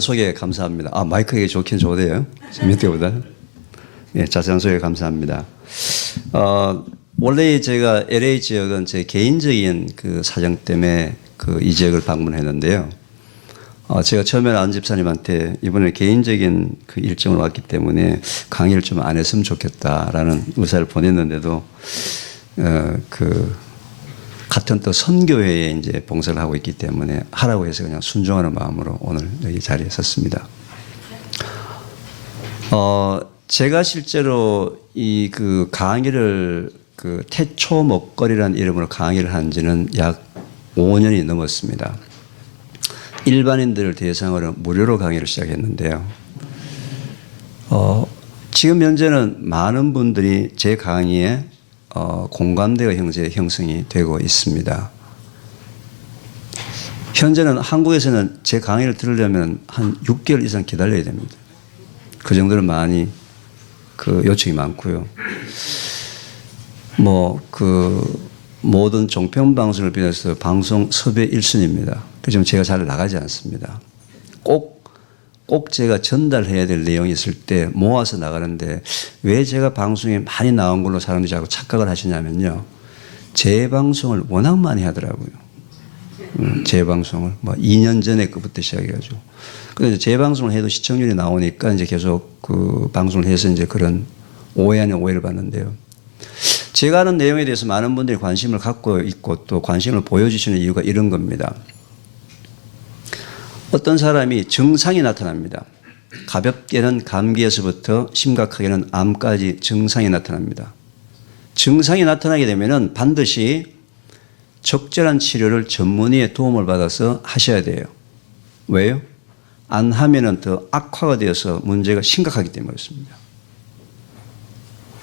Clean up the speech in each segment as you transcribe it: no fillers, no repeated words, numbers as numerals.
소개 감사합니다. 마이크가 좋긴 좋으네요. 밑에보다. 예, 자세한 소개 감사합니다. 원래 제가 LA 지역은 제 개인적인 그 사정 때문에 이 지역을 방문했는데요. 제가 처음에는 안 집사님한테 이번에 개인적인 그 일정을 왔기 때문에 강의를 좀 안 했으면 좋겠다라는 의사를 보냈는데도 같은 또 선교회에 이제 봉사를 하고 있기 때문에 하라고 해서 그냥 순종하는 마음으로 오늘 여기 자리에 섰습니다. 제가 실제로 이 강의를 태초 먹거리라는 이름으로 강의를 한 지는 약 5년이 넘었습니다. 일반인들을 대상으로 무료로 강의를 시작했는데요. 지금 현재는 많은 분들이 제 강의에 공감대가 형성이 되고 있습니다. 현재는 한국에서는 제 강의를 들으려면 한 6개월 이상 기다려야 됩니다. 그 정도로 많이 요청이 많고요. 모든 종편 방송을 비롯해서 방송 섭외 1순위입니다. 그래서 제가 잘 나가지 않습니다. 꼭 제가 전달해야 될 내용이 있을 때 모아서 나가는데 왜 제가 방송에 많이 나온 걸로 사람들이 자꾸 착각을 하시냐면요. 제 방송을 워낙 많이 하더라고요. 제 방송을 2년 전에 그부터 시작해가지고. 그래서 제 방송을 해도 시청률이 나오니까 이제 계속 방송을 해서 이제 그런 오해 아닌 오해를 받는데요. 제가 하는 내용에 대해서 많은 분들이 관심을 갖고 있고 또 관심을 보여주시는 이유가 이런 겁니다. 어떤 사람이 증상이 나타납니다. 가볍게는 감기에서부터 심각하게는 암까지 증상이 나타납니다. 증상이 나타나게 되면 반드시 적절한 치료를 전문의의 도움을 받아서 하셔야 돼요. 왜요? 안 하면은 더 악화가 되어서 문제가 심각하기 때문에 그렇습니다.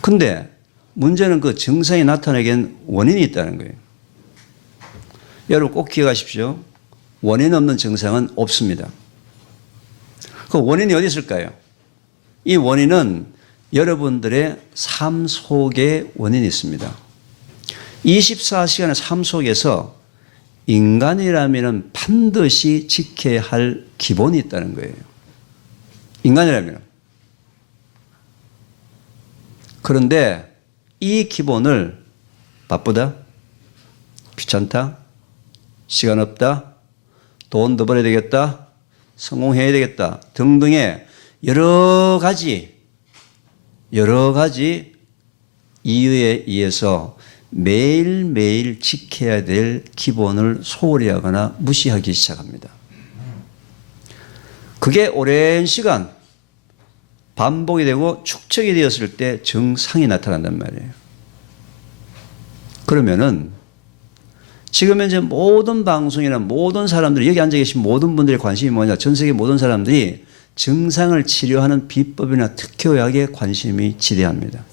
근데 문제는 그 증상이 나타나기엔 원인이 있다는 거예요. 여러분 꼭 기억하십시오. 원인 없는 증상은 없습니다. 그 원인이 어디 있을까요? 이 원인은 여러분들의 삶 속에 원인이 있습니다. 24시간의 삶 속에서 인간이라면 반드시 지켜야 할 기본이 있다는 거예요. 인간이라면. 그런데 이 기본을 바쁘다, 귀찮다, 시간 없다, 돈 더 벌어야 되겠다, 성공해야 되겠다 등등의 여러 가지 이유에 의해서 매일매일 지켜야 될 기본을 소홀히 하거나 무시하기 시작합니다. 그게 오랜 시간 반복이 되고 축적이 되었을 때 증상이 나타난단 말이에요. 그러면은 지금 현재 모든 방송이나 모든 사람들이 여기 앉아 계신 모든 분들의 관심이 뭐냐? 전 세계 모든 사람들이 증상을 치료하는 비법이나 특효약에 관심이 지대합니다.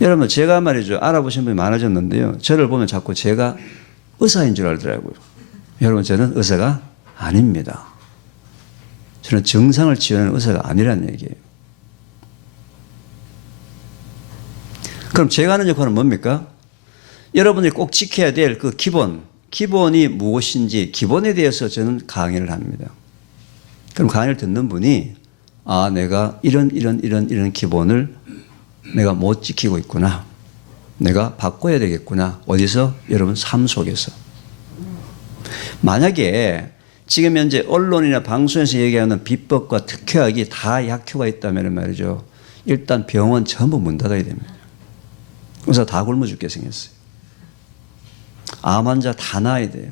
여러분 제가 말이죠. 알아보신 분이 많아졌는데요. 저를 보면 자꾸 제가 의사인 줄 알더라고요. 여러분 저는 의사가 아닙니다. 저는 증상을 치유하는 의사가 아니라는 얘기예요. 그럼 제가 하는 역할은 뭡니까? 여러분들이 꼭 지켜야 될 그 기본이 무엇인지 기본에 대해서 저는 강의를 합니다. 그럼 강의를 듣는 분이 내가 이런 기본을 내가 못 지키고 있구나. 내가 바꿔야 되겠구나. 어디서? 여러분 삶 속에서. 만약에 지금 현재 언론이나 방송에서 얘기하는 비법과 특효약이 다 약효가 있다면 말이죠. 일단 병원 전부 문 닫아야 됩니다. 그래서 다 굶어 죽게 생겼어요. 암 환자 다 나아야 돼요.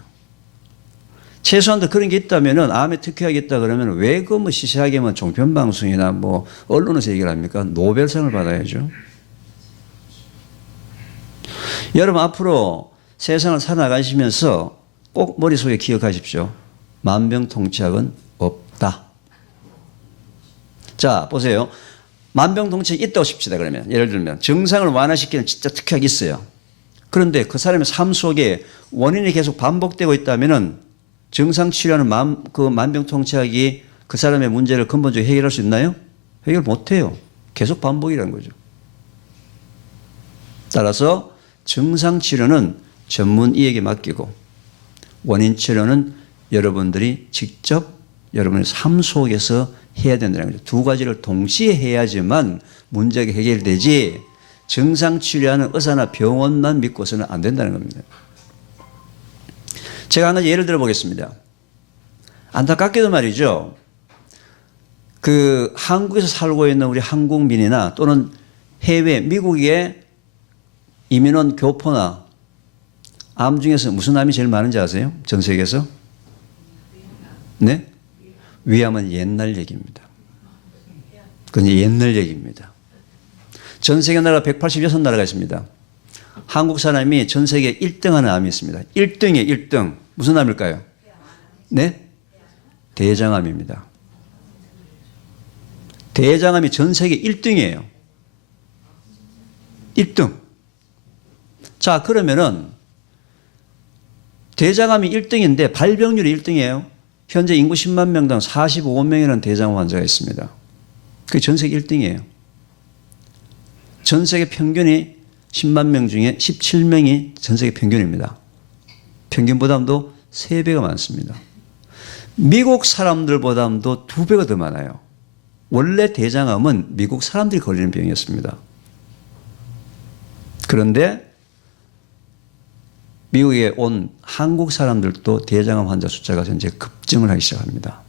최소한도 그런 게 있다면은 암에 특효약이 있다 그러면 왜 시시하게만 종편방송이나 언론에서 얘기를 합니까? 노벨상을 받아야죠. 여러분 앞으로 세상을 살아가시면서 꼭 머릿속에 기억하십시오. 만병통치약은 없다. 자 보세요. 만병통치약이 있다고 칩시다. 그러면 예를 들면 증상을 완화시키는 진짜 특효약이 있어요. 그런데 그 사람의 삶 속에 원인이 계속 반복되고 있다면은 증상 치료하는 만병통치약이 그 사람의 문제를 근본적으로 해결할 수 있나요? 해결 못해요. 계속 반복이라는 거죠. 따라서 증상 치료는 전문의에게 맡기고 원인 치료는 여러분들이 직접 여러분의 삶 속에서 해야 된다는 거죠. 두 가지를 동시에 해야지만 문제가 해결되지 증상 치료하는 의사나 병원만 믿고서는 안 된다는 겁니다. 제가 한 가지 예를 들어 보겠습니다. 안타깝게도 말이죠. 그 한국에서 살고 있는 우리 한국민이나 또는 해외 미국의 이민원 교포나 암 중에서 무슨 암이 제일 많은지 아세요? 전 세계에서? 네? 위암은 옛날 얘기입니다. 그건 옛날 얘기입니다. 전 세계 나라 186나라가 있습니다. 한국 사람이 전 세계 1등 하는 암이 있습니다. 1등이에요, 1등. 무슨 암일까요? 네? 대장암입니다. 대장암이 전 세계 1등이에요. 1등. 자, 그러면은 대장암이 1등인데 발병률이 1등이에요. 현재 인구 10만 명당 45명이라는 대장암 환자가 있습니다. 그게 전 세계 1등이에요. 전 세계 평균이 10만 명 중에 17명이 전 세계 평균입니다. 평균보다도 3배가 많습니다. 미국 사람들보다도 2배가 더 많아요. 원래 대장암은 미국 사람들이 걸리는 병이었습니다. 그런데 미국에 온 한국 사람들도 대장암 환자 숫자가 현재 급증을 하기 시작합니다.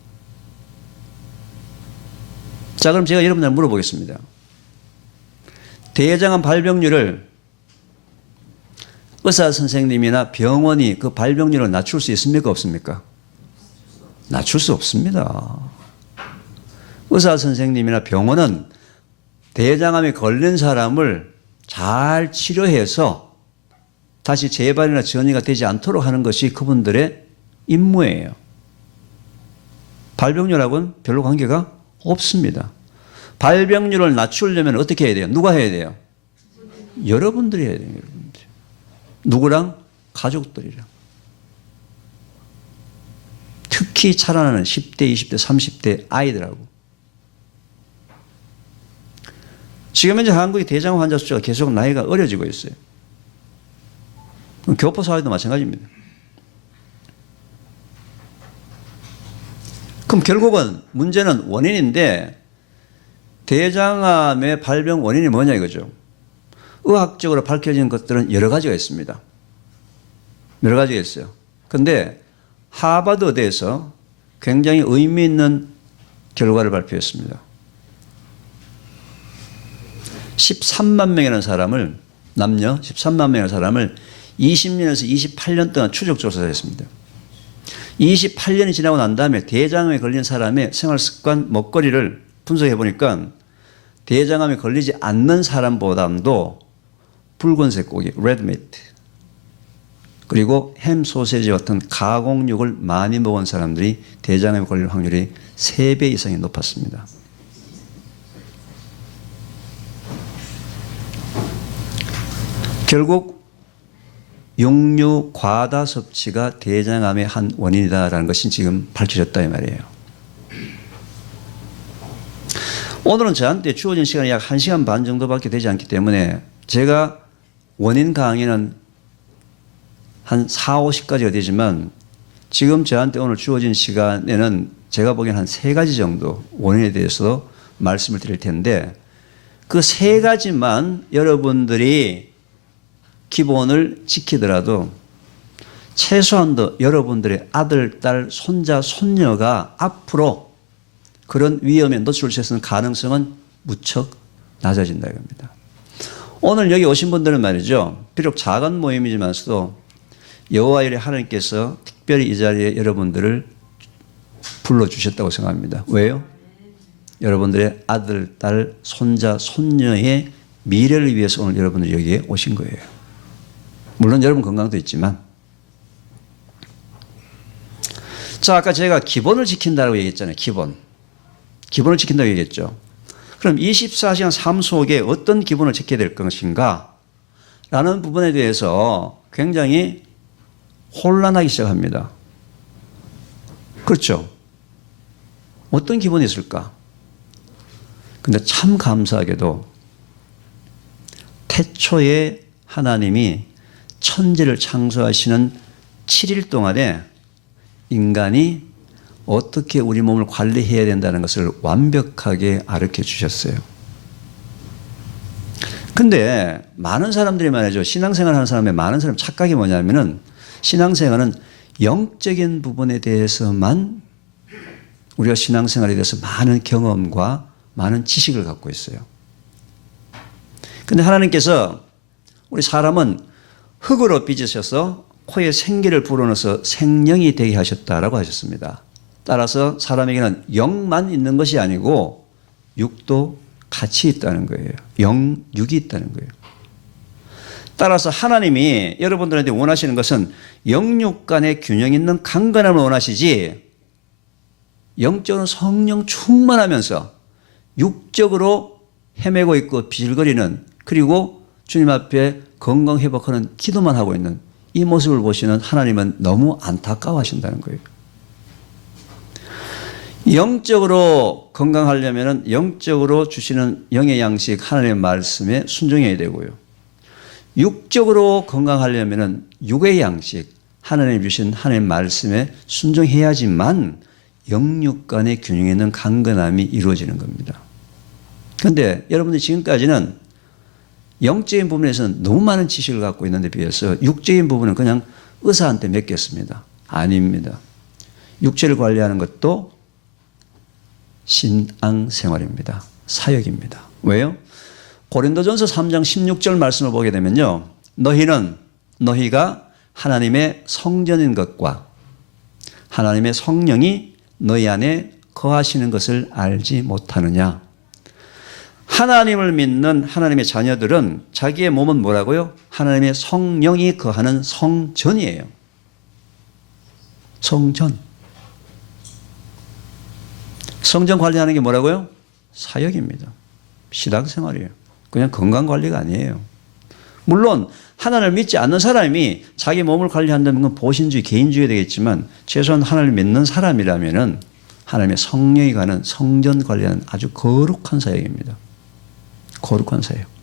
자, 그럼 제가 여러분들 물어보겠습니다. 대장암 발병률을 의사 선생님이나 병원이 그 발병률을 낮출 수 있습니까? 없습니까? 낮출 수 없습니다. 의사 선생님이나 병원은 대장암에 걸린 사람을 잘 치료해서 다시 재발이나 전이가 되지 않도록 하는 것이 그분들의 임무예요. 발병률하고는 별로 관계가 없습니다. 발병률을 낮추려면 어떻게 해야 돼요? 누가 해야 돼요? 여러분들이 해야 돼요. 여러분들. 누구랑? 가족들이랑. 특히 자라나는 10대, 20대, 30대 아이들하고. 지금 현재 한국의 대장암 환자 숫자가 계속 나이가 어려지고 있어요. 교포 사회도 마찬가지입니다. 그럼 결국은 문제는 원인인데 대장암의 발병 원인이 뭐냐 이거죠. 의학적으로 밝혀진 것들은 여러 가지가 있습니다. 여러 가지가 있어요. 그런데 하버드 의대에서 굉장히 의미 있는 결과를 발표했습니다. 13만 명이라는 사람을, 남녀 13만 명이라는 사람을 20년에서 28년 동안 추적 조사를 했습니다. 28년이 지나고 난 다음에 대장암에 걸린 사람의 생활 습관, 먹거리를 분석해 보니까 대장암에 걸리지 않는 사람보다도 붉은색 고기, red meat, 그리고 햄, 소세지 같은 가공육을 많이 먹은 사람들이 대장암에 걸릴 확률이 3배 이상이 높았습니다. 결국 육류 과다 섭취가 대장암의 한 원인이다라는 것이 지금 밝혀졌다 이 말이에요. 오늘은 저한테 주어진 시간이 약 1시간 반 정도밖에 되지 않기 때문에 제가 원인 강의는 한 4, 50가지가 되지만 지금 저한테 오늘 주어진 시간에는 제가 보기엔 한 3가지 정도 원인에 대해서 말씀을 드릴 텐데 그 3가지만 여러분들이 기본을 지키더라도 최소한도 여러분들의 아들, 딸, 손자, 손녀가 앞으로 그런 위험에 노출될 수 있는 가능성은 무척 낮아진다 이겁니다. 오늘 여기 오신 분들은 말이죠. 비록 작은 모임이지만서도 여호와의 하나님께서 특별히 이 자리에 여러분들을 불러주셨다고 생각합니다. 왜요? 여러분들의 아들, 딸, 손자, 손녀의 미래를 위해서 오늘 여러분들이 여기에 오신 거예요. 물론 여러분 건강도 있지만. 자, 아까 제가 기본을 지킨다고 얘기했잖아요. 기본을 지킨다고 얘기했죠. 그럼 24시간 삶 속에 어떤 기본을 지켜야 될 것인가? 라는 부분에 대해서 굉장히 혼란하기 시작합니다. 그렇죠? 어떤 기본이 있을까? 근데 참 감사하게도 태초에 하나님이 천지를 창조하시는 7일 동안에 인간이 어떻게 우리 몸을 관리해야 된다는 것을 완벽하게 가르쳐 주셨어요. 근데 많은 사람들이 말이죠. 신앙생활 하는 사람의 많은 사람 착각이 뭐냐면은 신앙생활은 영적인 부분에 대해서만 우리가 신앙생활에 대해서 많은 경험과 많은 지식을 갖고 있어요. 근데 하나님께서 우리 사람은 흙으로 빚으셔서 코에 생기를 불어넣어서 생명이 되게 하셨다라고 하셨습니다. 따라서 사람에게는 영만 있는 것이 아니고 육도 같이 있다는 거예요. 영육이 있다는 거예요. 따라서 하나님이 여러분들한테 원하시는 것은 영육 간의 균형 있는 강건함을 원하시지 영적으로 성령 충만하면서 육적으로 헤매고 있고 비질거리는 그리고 주님 앞에 건강 회복하는 기도만 하고 있는 이 모습을 보시는 하나님은 너무 안타까워하신다는 거예요. 영적으로 건강하려면 영적으로 주시는 영의 양식 하나님의 말씀에 순종해야 되고요. 육적으로 건강하려면 육의 양식 하나님 주신 하나님의 말씀에 순종해야지만 영육 간의 균형 있는 강건함이 이루어지는 겁니다. 그런데 여러분들이 지금까지는 영적인 부분에서는 너무 많은 지식을 갖고 있는데 비해서 육적인 부분은 그냥 의사한테 맡겼습니다. 아닙니다. 육체를 관리하는 것도 신앙생활입니다. 사역입니다. 왜요? 고린도전서 3장 16절 말씀을 보게 되면요. 너희가 하나님의 성전인 것과 하나님의 성령이 너희 안에 거하시는 것을 알지 못하느냐. 하나님을 믿는 하나님의 자녀들은 자기의 몸은 뭐라고요? 하나님의 성령이 거하는 성전이에요. 성전. 성전 관리하는 게 뭐라고요? 사역입니다. 신앙생활이에요. 그냥 건강관리가 아니에요. 물론 하나님을 믿지 않는 사람이 자기 몸을 관리한다는 건 보신주의, 개인주의 되겠지만 최소한 하나님을 믿는 사람이라면 하나님의 성령이 가는 성전 관리하는 아주 거룩한 사역입니다. 거룩한 사역.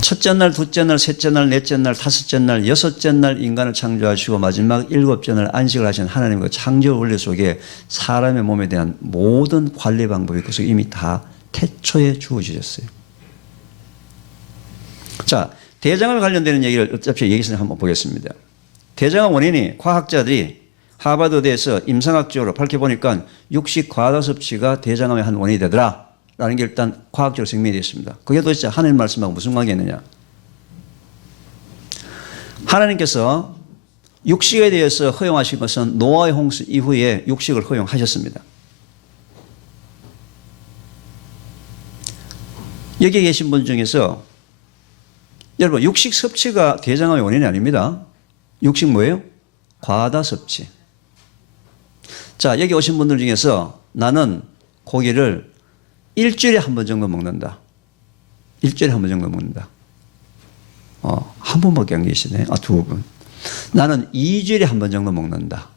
첫째 날, 둘째 날, 셋째 날, 넷째 날, 다섯째 날, 여섯째 날 인간을 창조하시고 마지막 일곱째 날 안식을 하신 하나님의 창조 원리 속에 사람의 몸에 대한 모든 관리 방법이 그 속에 이미 다 태초에 주어지셨어요. 자, 대장암에 관련되는 얘기를 어차피 여기서 한번 보겠습니다. 대장암 원인이 과학자들이 하버드대에서 임상학적으로 밝혀보니까 육식 과다 섭취가 대장암의 한 원인이 되더라 라는 게 일단 과학적으로 증명이 되어 있습니다. 그게 도대체 하나님 말씀하고 무슨 관계가 있느냐. 하나님께서 육식에 대해서 허용하신 것은 노아의 홍수 이후에 육식을 허용하셨습니다. 여기에 계신 분 중에서 여러분 육식 섭취가 대장암의 원인이 아닙니다. 육식 뭐예요? 과다 섭취. 자, 여기 오신 분들 중에서 나는 고기를 일주일에 한 번 정도 먹는다. 일주일에 한 번 정도 먹는다. 한 번밖에 안 계시네. 두 분. 나는 2주일에 한 번 정도 먹는다.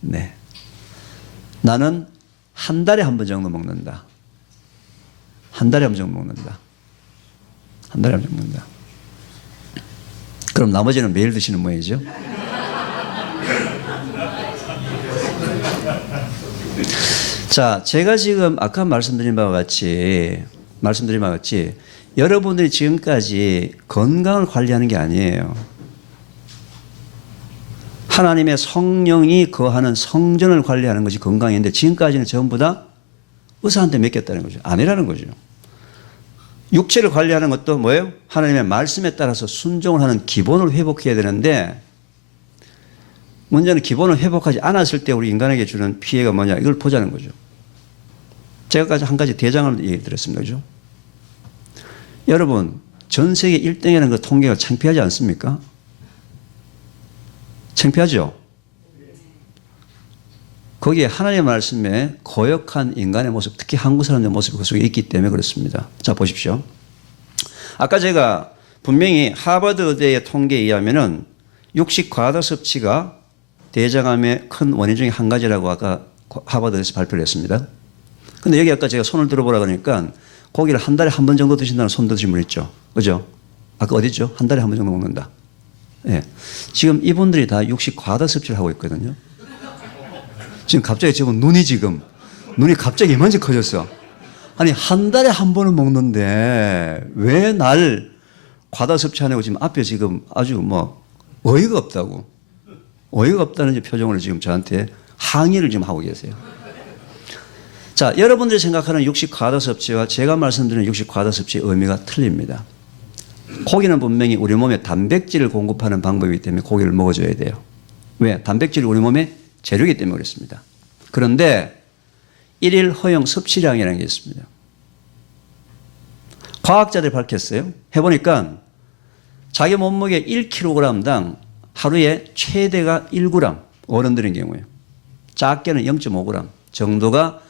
네. 나는 한 달에 한 번 정도 먹는다. 한 달에 한 번 정도 먹는다. 한 달에 한 번 정도 먹는다. 그럼 나머지는 매일 드시는 모양이죠? 자, 제가 지금 아까 말씀드린 바와 같이 여러분들이 지금까지 건강을 관리하는 게 아니에요. 하나님의 성령이 거하는 성전을 관리하는 것이 건강인데 지금까지는 전부 다 의사한테 맡겼다는 거죠. 아니라는 거죠. 육체를 관리하는 것도 뭐예요? 하나님의 말씀에 따라서 순종을 하는 기본을 회복해야 되는데 문제는 기본을 회복하지 않았을 때 우리 인간에게 주는 피해가 뭐냐 이걸 보자는 거죠. 제가 한 가지 대장을 얘기 드렸습니다. 그죠? 여러분 전 세계 1등이라는 그 통계가 창피하지 않습니까? 창피하죠? 거기에 하나님의 말씀에 고역한 인간의 모습, 특히 한국 사람들의 모습이 그 속에 있기 때문에 그렇습니다. 자, 보십시오. 아까 제가 분명히 하버드 의대의 통계에 의하면은 육식 과다 섭취가 대장암의 큰 원인 중에 한 가지라고 아까 하버드에서 발표를 했습니다. 근데 여기 아까 제가 손을 들어보라 그러니까 고기를 한 달에 한 번 정도 드신다는 손 드신 분 있죠. 그죠? 아까 어디죠? 한 달에 한 번 정도 먹는다. 예. 지금 이분들이 다 육식 과다 섭취를 하고 있거든요. 지금 갑자기 눈이 갑자기 이만큼 커졌어. 아니, 한 달에 한 번은 먹는데 왜 날 과다 섭취하냐고 지금 앞에 지금 아주 뭐 어이가 없다고. 어이가 없다는 표정으로 지금 저한테 항의를 지금 하고 계세요. 자, 여러분들이 생각하는 육식 과다 섭취와 제가 말씀드리는 육식 과다 섭취의 의미가 틀립니다. 고기는 분명히 우리 몸에 단백질을 공급하는 방법이기 때문에 고기를 먹어줘야 돼요. 왜? 단백질이 우리 몸에 재료이기 때문에 그렇습니다. 그런데 일일 허용 섭취량이라는 게 있습니다. 과학자들이 밝혔어요. 해보니까 자기 몸무게 1kg당 하루에 최대가 1g, 어른들인 경우에 작게는 0.5g 정도가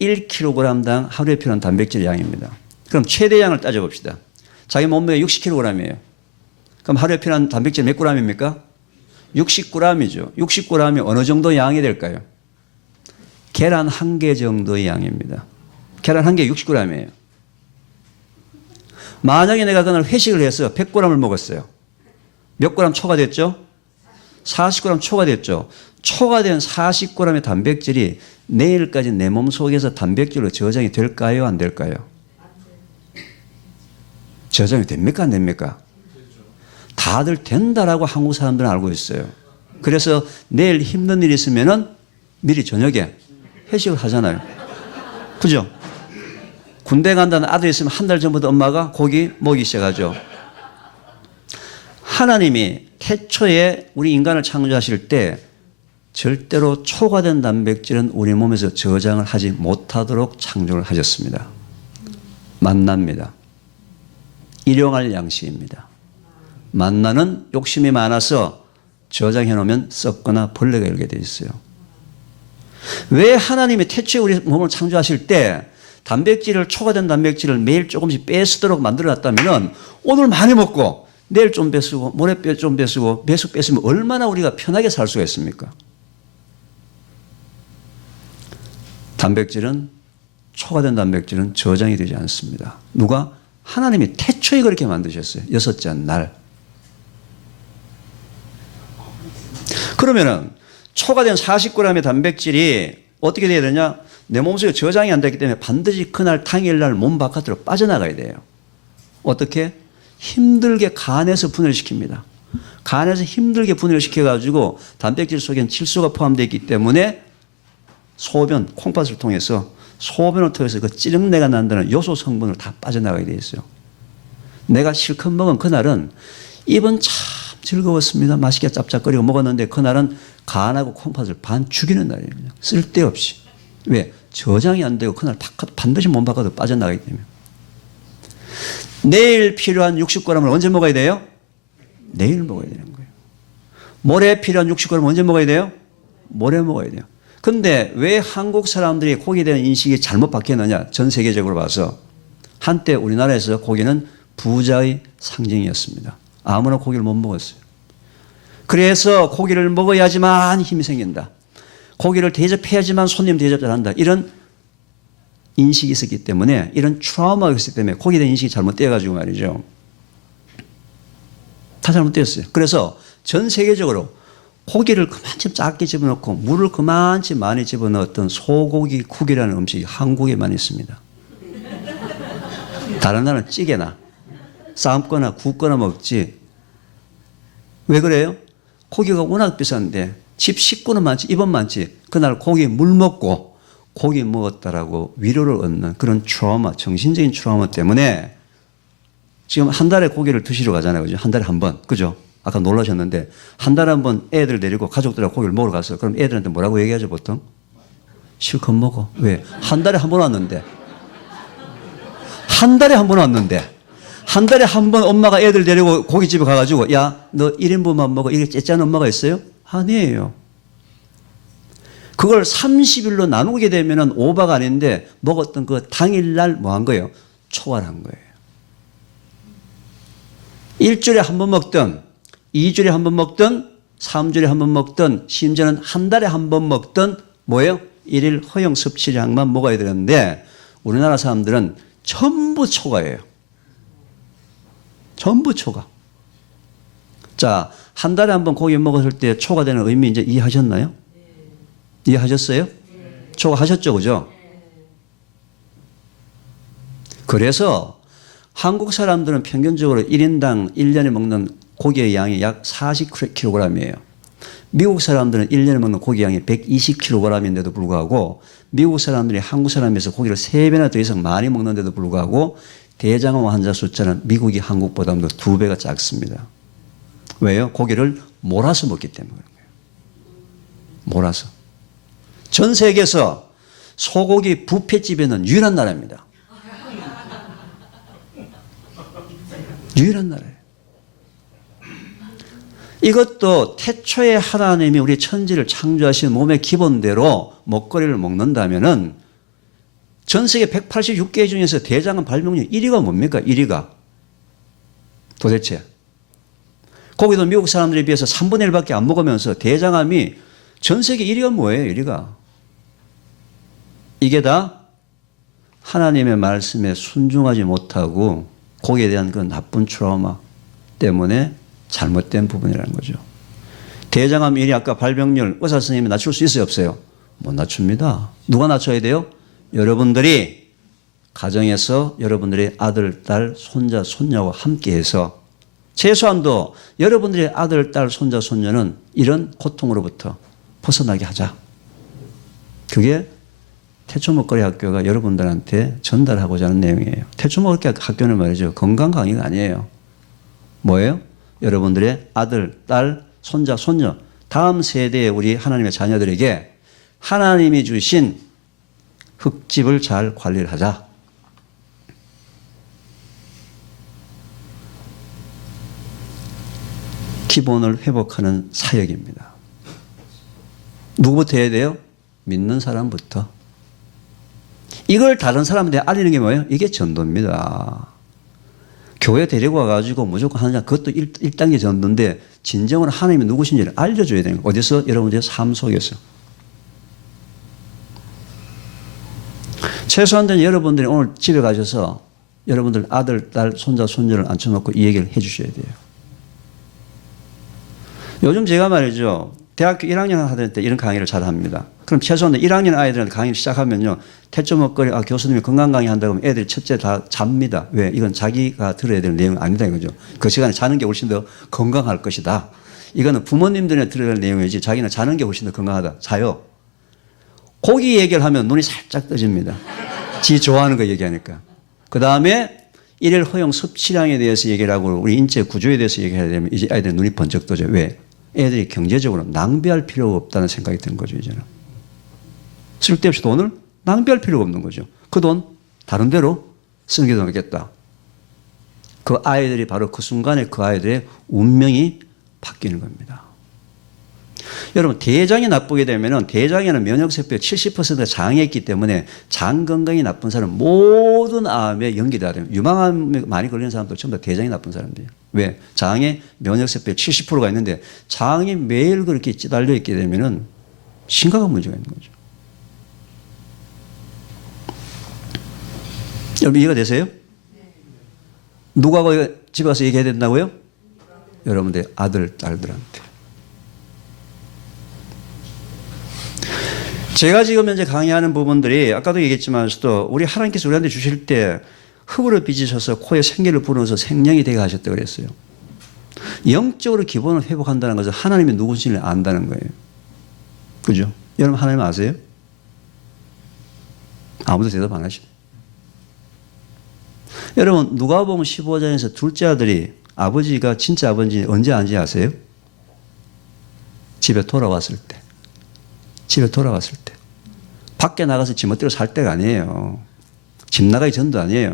1kg당 하루에 필요한 단백질 양입니다. 그럼 최대량을 따져봅시다. 자기 몸무게 60kg이에요. 그럼 하루에 필요한 단백질 몇 g입니까? 60g이죠. 60g이 어느 정도 양이 될까요? 계란 1개 정도의 양입니다. 계란 1개 60g이에요. 만약에 내가 그날 회식을 해서 100g을 먹었어요. 몇 g 초과됐죠? 40g 초과됐죠. 초과된 40g의 단백질이 내일까지 내 몸속에서 단백질로 저장이 될까요? 안 될까요? 저장이 됩니까? 안 됩니까? 다들 된다라고 한국 사람들은 알고 있어요. 그래서 내일 힘든 일이 있으면은 미리 저녁에 회식을 하잖아요. 그죠? 군대 간다는 아들이 있으면 한 달 전부터 엄마가 고기 먹이기 시작하죠. 하나님이 태초에 우리 인간을 창조하실 때 절대로 초과된 단백질은 우리 몸에서 저장을 하지 못하도록 창조를 하셨습니다. 만납니다. 일용할 양식입니다. 만나는 욕심이 많아서 저장해 놓으면 썩거나 벌레가 열게 돼 있어요. 왜 하나님이 태초에 우리 몸을 창조하실 때 단백질을 초과된 단백질을 매일 조금씩 빼쓰도록 만들어 놨다면 오늘 많이 먹고 내일 좀 빼쓰고 모레 좀 빼쓰고 계속 뺐으면 얼마나 우리가 편하게 살 수가 있습니까? 단백질은 초과된 단백질은 저장이 되지 않습니다. 누가? 하나님이 태초에 그렇게 만드셨어요. 여섯째 날. 그러면은 초과된 40g의 단백질이 어떻게 돼야 되냐? 내 몸속에 저장이 안 되기 때문에 반드시 그날 당일날 몸 바깥으로 빠져나가야 돼요. 어떻게? 힘들게 간에서 분해를 시킵니다. 간에서 힘들게 분해를 시켜가지고 단백질 속엔 질소가 포함되어 있기 때문에 소변, 콩팥을 통해서 소변을 통해서 그 찌릉내가 난다는 요소 성분을 다 빠져나가게 돼 있어요. 내가 실컷 먹은 그날은 입은 참 즐거웠습니다. 맛있게 짭짭거리고 먹었는데 그날은 간하고 콩팥을 반 죽이는 날이에요. 쓸데없이. 왜? 저장이 안 되고 그날 반드시 몸 바깥으로 빠져나가기 때문에. 내일 필요한 60g을 언제 먹어야 돼요? 내일 먹어야 되는 거예요. 모레 필요한 60g을 언제 먹어야 돼요? 모레 먹어야 돼요. 근데 왜 한국 사람들이 고기에 대한 인식이 잘못 바뀌었느냐? 전 세계적으로 봐서. 한때 우리나라에서 고기는 부자의 상징이었습니다. 아무나 고기를 못 먹었어요. 그래서 고기를 먹어야지만 힘이 생긴다. 고기를 대접해야지만 손님 대접 잘한다. 이런 인식이 있었기 때문에, 이런 트라우마가 있었기 때문에 고기에 대한 인식이 잘못되어가지고 말이죠. 다 잘못되었어요. 그래서 전 세계적으로 고기를 그만큼 작게 집어넣고 물을 그만큼 많이 집어넣었던 소고기 국이라는 음식이 한국에만 있습니다. 다른 나라는 찌개나 삶거나 굽거나 먹지. 왜 그래요? 고기가 워낙 비싼데 집 식구는 많지 입은 많지. 그날 고기 물 먹고 고기 먹었다라고 위로를 얻는 그런 트라우마, 정신적인 트라우마 때문에 지금 한 달에 고기를 드시러 가잖아요. 그죠? 한 달에 한 번. 그죠? 아까 놀라셨는데 한 달에 한 번 애들 데리고 가족들하고 고기를 먹으러 갔어요. 그럼 애들한테 뭐라고 얘기하죠 보통? 실컷 먹어. 왜? 한 달에 한 번 왔는데. 한 달에 한 번 왔는데. 한 달에 한 번 엄마가 애들 데리고 고깃집에 가가지고 야, 너 1인분만 먹어. 이게 째짜는 엄마가 있어요? 아니에요. 그걸 30일로 나누게 되면 오바가 아닌데 먹었던 그 당일날 뭐 한 거예요? 초과한 거예요. 일주일에 한 번 먹든 2주일에 한 번 먹든 3주일에 한 번 먹든 심지어는 한 달에 한 번 먹든 뭐예요? 일일 허용 섭취량만 먹어야 되는데 우리나라 사람들은 전부 초과예요. 전부 초과. 자, 한 달에 한 번 고기 먹었을 때 초과되는 의미 이제 이해하셨나요? 이해하셨어요? 초과하셨죠, 그죠? 그래서 한국 사람들은 평균적으로 1인당 1년에 먹는 고기의 양이 약 40kg이에요. 미국 사람들은 1년에 먹는 고기 양이 120kg인데도 불구하고 미국 사람들이 한국 사람에서 고기를 3배나 더 이상 많이 먹는데도 불구하고 대장암 환자 숫자는 미국이 한국보다 2배가 작습니다. 왜요? 고기를 몰아서 먹기 때문에 그런 거예요. 몰아서. 전 세계에서 소고기 뷔페집에는 유일한 나라입니다. 유일한 나라예요. 이것도 태초에 하나님이 우리 천지를 창조하신 몸의 기본대로 먹거리를 먹는다면은 전 세계 186개 중에서 대장암 발병률 1위가 뭡니까? 1위가. 도대체. 거기도 미국 사람들에 비해서 3분의 1밖에 안 먹으면서 대장암이 전 세계 1위가 뭐예요? 1위가. 이게 다 하나님의 말씀에 순종하지 못하고 거기에 대한 그 나쁜 트라우마 때문에 잘못된 부분이라는 거죠. 대장암 1위 아까 발병률 의사 선생님이 낮출 수 있어요? 없어요? 못 낮춥니다. 누가 낮춰야 돼요? 여러분들이 가정에서 여러분들의 아들, 딸, 손자, 손녀와 함께해서 최소한도 여러분들의 아들, 딸, 손자, 손녀는 이런 고통으로부터 벗어나게 하자. 그게 태초 먹거리 학교가 여러분들한테 전달하고자 하는 내용이에요. 태초 먹거리 학교는 말이죠. 건강 강의가 아니에요. 뭐예요? 여러분들의 아들, 딸, 손자, 손녀, 다음 세대의 우리 하나님의 자녀들에게 하나님이 주신 흙집을 잘 관리를 하자. 기본을 회복하는 사역입니다. 누구부터 해야 돼요? 믿는 사람부터. 이걸 다른 사람한테 알리는 게 뭐예요? 이게 전도입니다. 교회 데리고 와가지고 무조건 하느냐, 그것도 1단계 전도인데 진정으로 하나님이 누구신지를 알려줘야 되는 거예요. 어디서? 여러분들의 삶 속에서. 최소한 여러분들이 오늘 집에 가셔서 여러분들 아들, 딸, 손자, 손녀를 앉혀놓고 이 얘기를 해 주셔야 돼요. 요즘 제가 말이죠. 대학교 1학년 하던 때 이런 강의를 잘 합니다. 그럼 최소한 1학년 아이들한테 강의를 시작하면요. 태초 먹거리, 교수님이 건강 강의 한다고 하면 애들이 첫째 다 잡니다. 왜? 이건 자기가 들어야 될 내용이 아니다 이거죠. 그 시간에 자는 게 훨씬 더 건강할 것이다. 이거는 부모님들이 들어야 될 내용이지 자기는 자는 게 훨씬 더 건강하다. 자요. 고기 얘기를 하면 눈이 살짝 떠집니다. 지 좋아하는 거 얘기하니까. 그 다음에 일일 허용 섭취량에 대해서 얘기를 하고 우리 인체 구조에 대해서 얘기해야 되면 이제 아이들 눈이 번쩍 떠져요. 왜? 애들이 경제적으로 낭비할 필요가 없다는 생각이 든 거죠, 이제는. 쓸데없이 돈을 낭비할 필요가 없는 거죠. 그 돈 다른 데로 쓰는 게 더 낫겠다. 그 아이들이 바로 그 순간에 그 아이들의 운명이 바뀌는 겁니다. 여러분, 대장이 나쁘게 되면 대장에는 면역세포의 70%가 장에 있기 때문에 장 건강이 나쁜 사람은 모든 암에 연결이 됩니다. 유방암에 많이 걸리는 사람들 전부 다 대장이 나쁜 사람들이에요. 왜? 장에 면역세포의 70%가 있는데 장이 매일 그렇게 찌달려 있게 되면 심각한 문제가 있는 거죠. 여러분 이해가 되세요? 누가 집에 가서 얘기해야 된다고요? 여러분들 아들, 딸들한테. 제가 지금 현재 강의하는 부분들이 아까도 얘기했지만서도 우리 하나님께서 우리한테 주실 때 흙으로 빚으셔서 코에 생기를 불어서 생명이 되게 하셨다고 그랬어요. 영적으로 기본을 회복한다는 것은 하나님이 누구신지를 안다는 거예요. 그죠? 여러분 하나님 아세요? 아무도 대답 안 하시죠. 여러분 누가복음 15장에서 둘째 아들이 아버지가 진짜 아버지 언제 안지 아세요? 집에 돌아왔을 때. 집에 돌아왔을 때. 밖에 나가서 지멋대로 살 때가 아니에요. 집 나가기 전도 아니에요.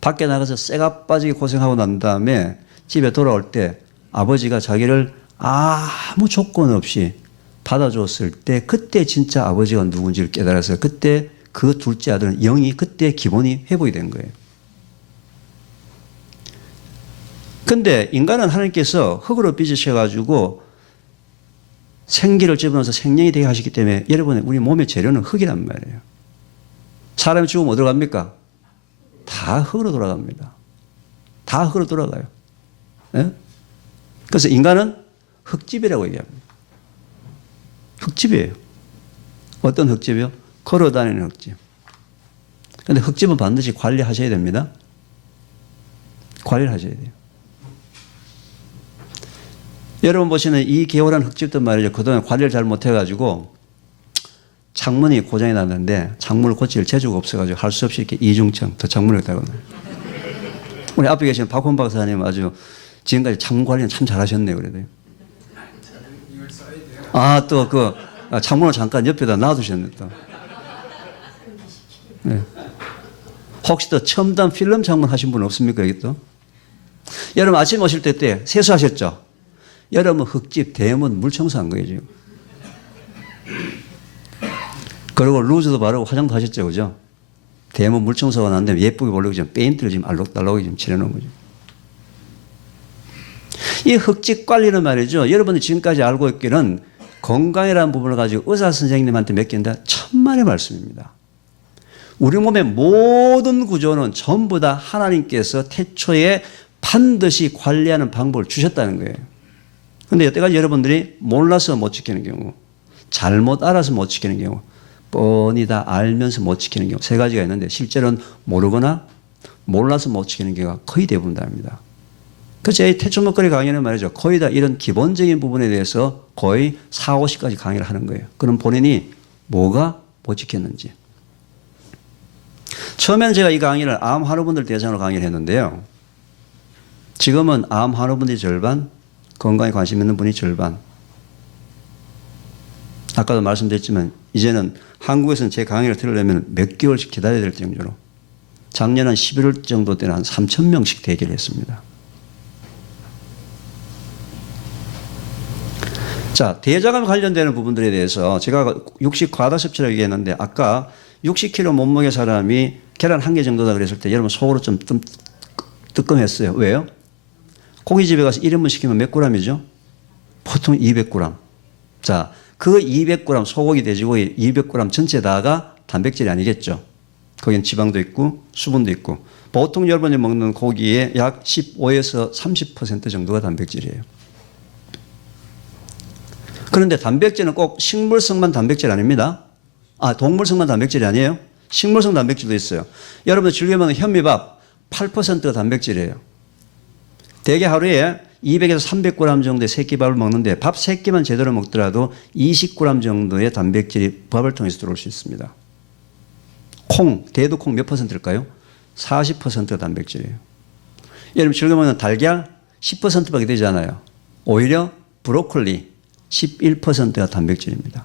밖에 나가서 쇠가 빠지게 고생하고 난 다음에 집에 돌아올 때 아버지가 자기를 아무 조건 없이 받아줬을 때 그때 진짜 아버지가 누군지를 깨달았어요. 그때 그 둘째 아들은 영이 그때 기본이 회복이 된 거예요. 근데 인간은 하나님께서 흙으로 빚으셔가지고 생기를 집어넣어서 생명이 되게 하시기 때문에 여러분 우리 몸의 재료는 흙이란 말이에요. 사람이 죽으면 어디로 갑니까? 다 흙으로 돌아갑니다. 다 흙으로 돌아가요. 예? 그래서 인간은 흙집이라고 얘기합니다. 흙집이에요. 어떤 흙집이요? 걸어다니는 흙집. 그런데 흙집은 반드시 관리하셔야 됩니다. 관리를 하셔야 돼요. 여러분 보시는 이 개울한 흙집도 말이죠. 그동안 관리를 잘 못해가지고 창문이 고장이 났는데 창문을 고칠 재주가 없어가지고 할 수 없이 이렇게 이중청 더 창문을 했다고. 우리 앞에 계시는 박훈 박사님 아주 지금까지 창문 관리는 참 잘하셨네요. 그래도. 또 창문을 잠깐 옆에다 놔두셨네 또. 네. 혹시 또 첨단 필름 창문 하신 분 없습니까 여기 또? 여러분 아침 오실 때 세수하셨죠? 여러분 흙집 대문 물 청소한 거예요 지금. 그리고 루즈도 바르고 화장도 하셨죠, 그죠? 대문 물 청소가 났는데 예쁘게 보려고 지금 페인트를 지금 알록달록하게 지금 칠해놓은 거죠. 이 흙집 관리는 말이죠. 여러분이 지금까지 알고 있기는 건강이라는 부분을 가지고 의사 선생님한테 맡긴다 천만의 말씀입니다. 우리 몸의 모든 구조는 전부 다 하나님께서 태초에 반드시 관리하는 방법을 주셨다는 거예요. 그런데 여태까지 여러분들이 몰라서 못 지키는 경우, 잘못 알아서 못 지키는 경우, 뻔히 다 알면서 못 지키는 경우 세 가지가 있는데 실제로는 모르거나 몰라서 못 지키는 경우가 거의 대부분 다입니다. 그래서 제 태초 먹거리 강의는 말이죠. 거의 다 이런 기본적인 부분에 대해서 거의 4, 50까지 강의를 하는 거예요. 그럼 본인이 뭐가 못 지켰는지. 처음에는 제가 이 강의를 암 환우분들 대상으로 강의를 했는데요. 지금은 암 환우분들이 절반, 건강에 관심 있는 분이 절반. 아까도 말씀드렸지만 이제는 한국에서는 제 강의를 들으려면 몇 개월씩 기다려야 될 정도로 작년 한 11월 정도 때는 한 3,000명씩 대기를 했습니다. 자, 대장암 관련되는 부분들에 대해서 제가 육식 과다 섭취라고 얘기했는데 아까 60kg 몸무게 사람이 계란 한 개 정도다 그랬을 때 여러분 속으로 좀 뜨끔했어요. 왜요? 고깃집에 가서 1인분 시키면 몇 g이죠? 보통 200g. 자, 그 200g 소고기 돼지고기 200g 전체 다가 단백질이 아니겠죠. 거긴 지방도 있고 수분도 있고 보통 여러분이 먹는 고기의 약 15에서 30% 정도가 단백질이에요. 그런데 단백질은 꼭 식물성만 단백질 아닙니다. 동물성만 단백질이 아니에요. 식물성 단백질도 있어요. 여러분 즐겨 먹는 현미밥 8%가 단백질이에요. 대개 하루에 200에서 300g 정도의 새끼밥을 먹는데 밥 3끼만 제대로 먹더라도 20g 정도의 단백질이 밥을 통해서 들어올 수 있습니다. 콩, 대두콩 몇 %일까요? 40%가 단백질이에요. 여러분 즐겨 먹는 달걀 10%밖에 되지 않아요. 오히려 브로콜리 11%가 단백질입니다.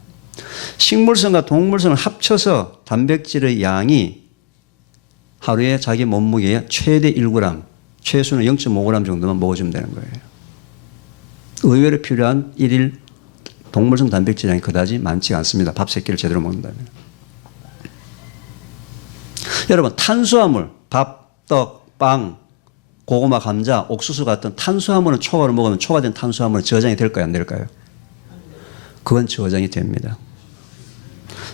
식물성과 동물성을 합쳐서 단백질의 양이 하루에 자기 몸무게의 최대 1g, 최소는 0.5g 정도만 먹어주면 되는 거예요. 의외로 필요한 일일 동물성 단백질량이 그다지 많지 않습니다. 밥 3끼를 제대로 먹는다면. 여러분 탄수화물, 밥, 떡, 빵, 고구마, 감자, 옥수수 같은 탄수화물은 초과로 먹으면 초과된 탄수화물은 저장이 될까요? 안 될까요? 그건 저장이 됩니다.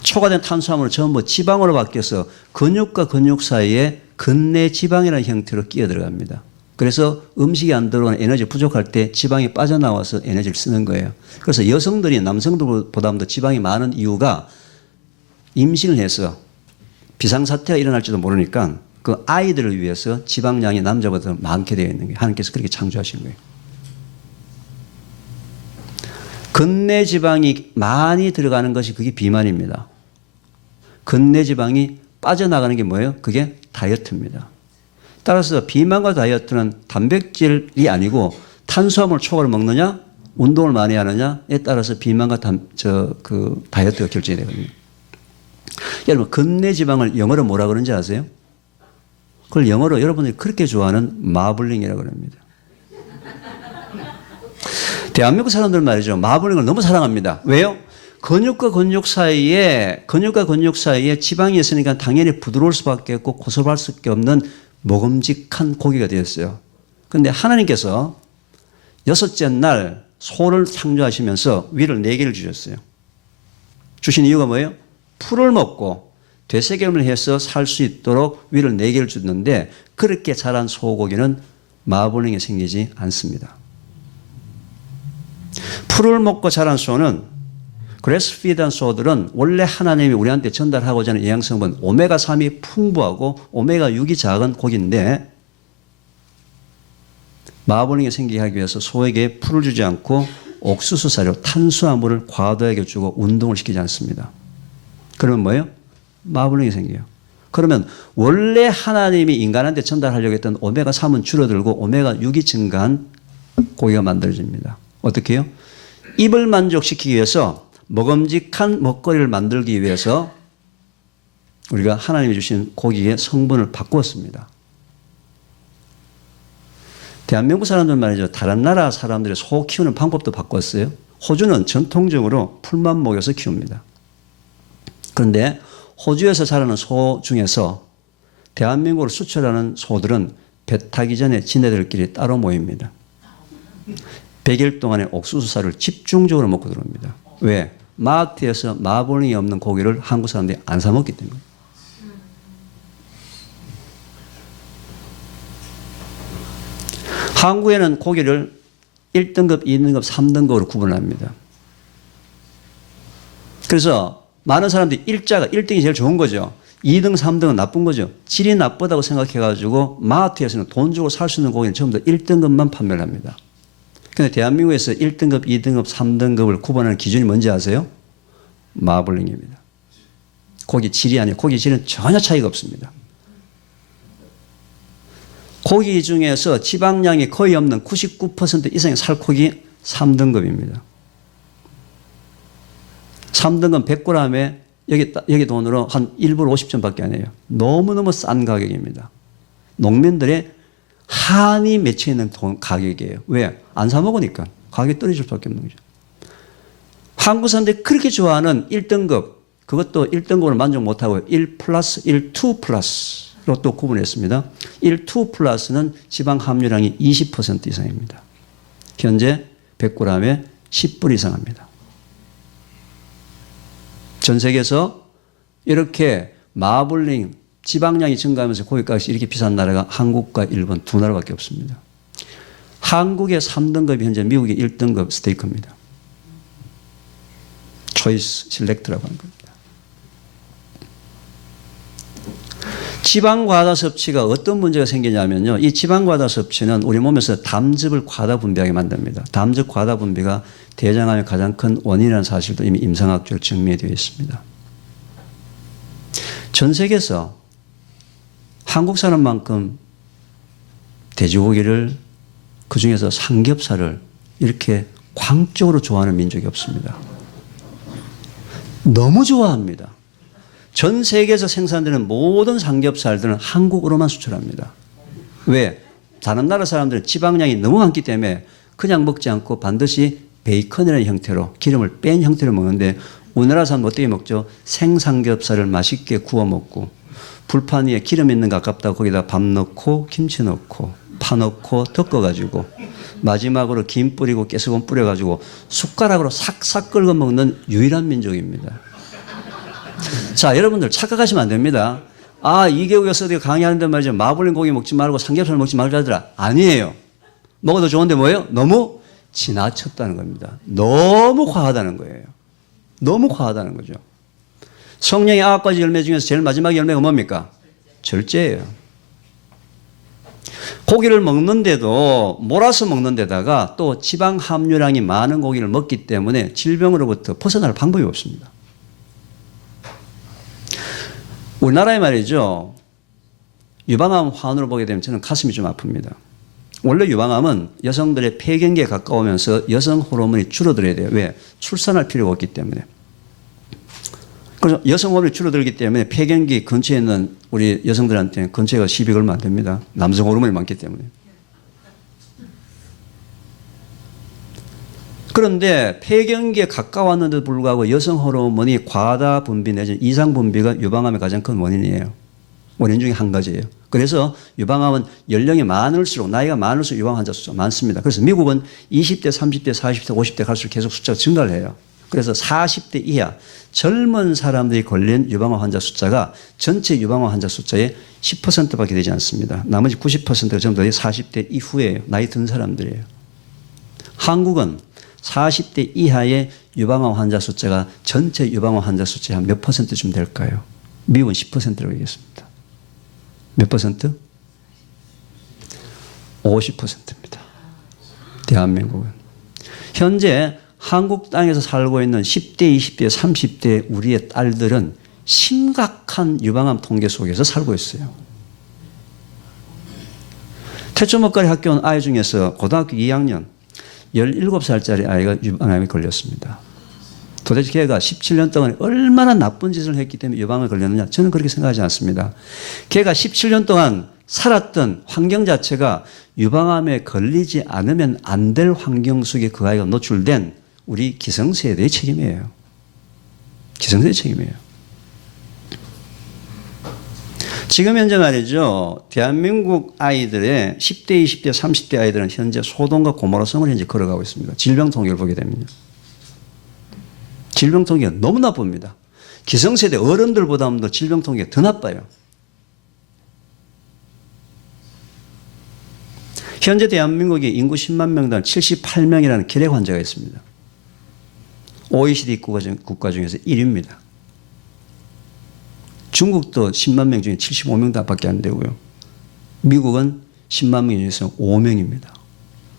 초과된 탄수화물은 전부 지방으로 바뀌어서 근육과 근육 사이에 근내 지방이라는 형태로 끼어 들어갑니다. 그래서 음식이 안 들어오는 에너지 부족할 때 지방이 빠져나와서 에너지를 쓰는 거예요. 그래서 여성들이 남성들보다 더 지방이 많은 이유가 임신을 해서 비상사태가 일어날지도 모르니까 그 아이들을 위해서 지방량이 남자보다 더 많게 되어 있는 거예요. 하나님께서 그렇게 창조하신 거예요. 근내 지방이 많이 들어가는 것이 그게 비만입니다. 근내 지방이 빠져나가는 게 뭐예요? 그게 다이어트입니다. 따라서 비만과 다이어트는 단백질이 아니고 탄수화물 초과를 먹느냐, 운동을 많이 하느냐에 따라서 비만과 다이어트가 결정이 되거든요. 여러분 근내 지방을 영어로 뭐라 그러는지 아세요? 그걸 영어로 여러분들이 그렇게 좋아하는 마블링이라고 합니다. 대한민국 사람들은 말이죠. 마블링을 너무 사랑합니다. 왜요? 근육과 근육 사이에 지방이 있으니까 당연히 부드러울 수밖에 없고 고소할 수밖에 없는 먹음직한 고기가 되었어요. 그런데 하나님께서 6째 날 소를 창조하시면서 위를 4개를 주셨어요. 주신 이유가 뭐예요? 풀을 먹고 되새김을 해서 살 수 있도록 위를 4개를 줬는데 그렇게 자란 소고기는 마블링이 생기지 않습니다. 풀을 먹고 자란 소는 그래스피드한 소들은 원래 하나님이 우리한테 전달하고자 하는 영양성분 오메가3이 풍부하고 오메가6이 작은 고기인데 마블링이 생기게 하기 위해서 소에게 풀을 주지 않고 옥수수 사료, 탄수화물을 과도하게 주고 운동을 시키지 않습니다. 그러면 뭐예요? 마블링이 생겨요. 그러면 원래 하나님이 인간한테 전달하려고 했던 오메가3은 줄어들고 오메가6이 증가한 고기가 만들어집니다. 어떻게 해요? 입을 만족시키기 위해서 먹음직한 먹거리를 만들기 위해서 우리가 하나님이 주신 고기의 성분을 바꾸었습니다. 대한민국 사람들 말이죠. 다른 나라 사람들의 소 키우는 방법도 바꿨어요. 호주는 전통적으로 풀만 먹여서 키웁니다. 그런데 호주에서 자라는 소 중에서 대한민국으로 수출하는 소들은 배 타기 전에 지네들끼리 따로 모입니다. 100일 동안의 옥수수살을 집중적으로 먹고 들어옵니다. 왜? 마트에서 마블링이 없는 고기를 한국 사람들이 안 사 먹기 때문에. 한국에는 고기를 1등급, 2등급, 3등급으로 구분합니다. 그래서 많은 사람들이 1등이 제일 좋은 거죠. 2등, 3등은 나쁜 거죠. 질이 나쁘다고 생각해가지고 마트에서는 돈 주고 살 수 있는 고기는 전부 다 1등급만 판매를 합니다. 그런데 대한민국에서 1등급, 2등급, 3등급을 구분하는 기준이 뭔지 아세요? 마블링입니다. 고기 질이 아니에요. 고기 질은 전혀 차이가 없습니다. 고기 중에서 지방량이 거의 없는 99% 이상의 살코기 3등급입니다. 3등급 100g에 여기 돈으로 한 1불 50전 밖에 안 해요. 너무너무 싼 가격입니다. 농민들의 한이 맺혀 있는 가격이에요. 왜? 안 사 먹으니까. 가격이 떨어질 수밖에 없는 거죠. 한국 사람들이 그렇게 좋아하는 1등급, 그것도 1등급으로 만족 못하고 1 플러스, 1, 2 플러스로 또 구분했습니다. 1, 2 플러스는 지방 함유량이 20% 이상입니다. 현재 100g에 10불 이상 합니다. 전 세계에서 이렇게 마블링, 지방량이 증가하면서 고기값이 이렇게 비싼 나라가 한국과 일본 두 나라밖에 없습니다. 한국의 3등급이 현재 미국의 1등급 스테이크입니다. 초이스 실렉트라고 하는 겁니다. 지방과다 섭취가 어떤 문제가 생기냐면요. 이 지방과다 섭취는 우리 몸에서 담즙을 과다 분비하게 만듭니다. 담즙 과다 분비가 대장암의 가장 큰 원인이라는 사실도 이미 임상학적으로 증명되어 있습니다. 전 세계에서 한국 사람만큼 돼지고기를 그중에서 삼겹살을 이렇게 광적으로 좋아하는 민족이 없습니다. 너무 좋아합니다. 전 세계에서 생산되는 모든 삼겹살들은 한국으로만 수출합니다. 왜? 다른 나라 사람들은 지방량이 너무 많기 때문에 그냥 먹지 않고 반드시 베이컨이라는 형태로 기름을 뺀 형태로 먹는데 우리나라 사람은 어떻게 먹죠? 생삼겹살을 맛있게 구워 먹고 불판 위에 기름 있는 거 아깝다고 거기다 밥 넣고 김치 넣고 파 넣고 덮어가지고 마지막으로 김 뿌리고 깨소금 뿌려가지고 숟가락으로 싹싹 긁어 먹는 유일한 민족입니다. 자, 여러분들 착각하시면 안 됩니다. 아, 이계국에서 어디 강의하는데 말이죠. 마블링 고기 먹지 말고 삼겹살 먹지 말자더라. 아니에요. 먹어도 좋은데 뭐예요? 너무 지나쳤다는 겁니다. 너무 과하다는 거예요. 너무 과하다는 거죠. 성령의 9가지 열매 중에서 제일 마지막 열매가 뭡니까? 절제예요. 고기를 먹는데도 몰아서 먹는 데다가 또 지방 함유량이 많은 고기를 먹기 때문에 질병으로부터 벗어날 방법이 없습니다. 우리나라에 말이죠. 유방암 환우를 보게 되면 저는 가슴이 좀 아픕니다. 원래 유방암은 여성들의 폐경기에 가까우면서 여성 호르몬이 줄어들어야 돼요. 왜? 출산할 필요가 없기 때문에. 그래서 여성 호르몬이 줄어들기 때문에 폐경기 근처에 있는 우리 여성들한테는 근처가 시비가 얼마 안 됩니다. 남성 호르몬이 많기 때문에. 그런데 폐경기에 가까웠는데도 불구하고 여성 호르몬이 과다 분비 내지는 이상 분비가 유방암의 가장 큰 원인이에요. 원인 중에 한 가지예요. 그래서 유방암은 연령이 많을수록 나이가 많을수록 유방암 환자 숫자가 많습니다. 그래서 미국은 20대, 30대, 40대, 50대 갈수록 계속 숫자가 증가를 해요. 그래서 40대 이하 젊은 사람들이 걸린 유방암 환자 숫자가 전체 유방암 환자 숫자의 10%밖에 되지 않습니다. 나머지 90%가 전부 다 40대 이후에 나이 든 사람들이에요. 한국은 40대 이하의 유방암 환자 숫자가 전체 유방암 환자 숫자의 한 몇 퍼센트쯤 될까요? 미국은 10%라고 얘기했습니다. 몇 퍼센트? 50%입니다. 대한민국은. 현재 한국 땅에서 살고 있는 10대, 20대, 30대 우리의 딸들은 심각한 유방암 통계 속에서 살고 있어요. 태초목걸이 학교 온 아이 중에서 고등학교 2학년 17살짜리 아이가 유방암에 걸렸습니다. 도대체 걔가 17년 동안 얼마나 나쁜 짓을 했기 때문에 유방암에 걸렸느냐? 저는 그렇게 생각하지 않습니다. 걔가 17년 동안 살았던 환경 자체가 유방암에 걸리지 않으면 안 될 환경 속에 그 아이가 노출된 우리 기성세대의 책임이에요. 기성세대의 책임이에요. 지금 현재 말이죠. 대한민국 아이들의 10대, 20대, 30대 아이들은 현재 소동과 고마로성을 현재 걸어가고 있습니다. 질병 통계를 보게 되면요. 질병 통계가 너무 나쁩니다. 기성세대 어른들보다도 질병 통계가 더 나빠요. 현재 대한민국의 인구 10만 명당 78명이라는 결핵 환자가 있습니다. OECD 국가 중에서 1위입니다. 중국도 10만 명 중에 75명밖에 안 되고요. 미국은 10만 명 중에서 5명입니다.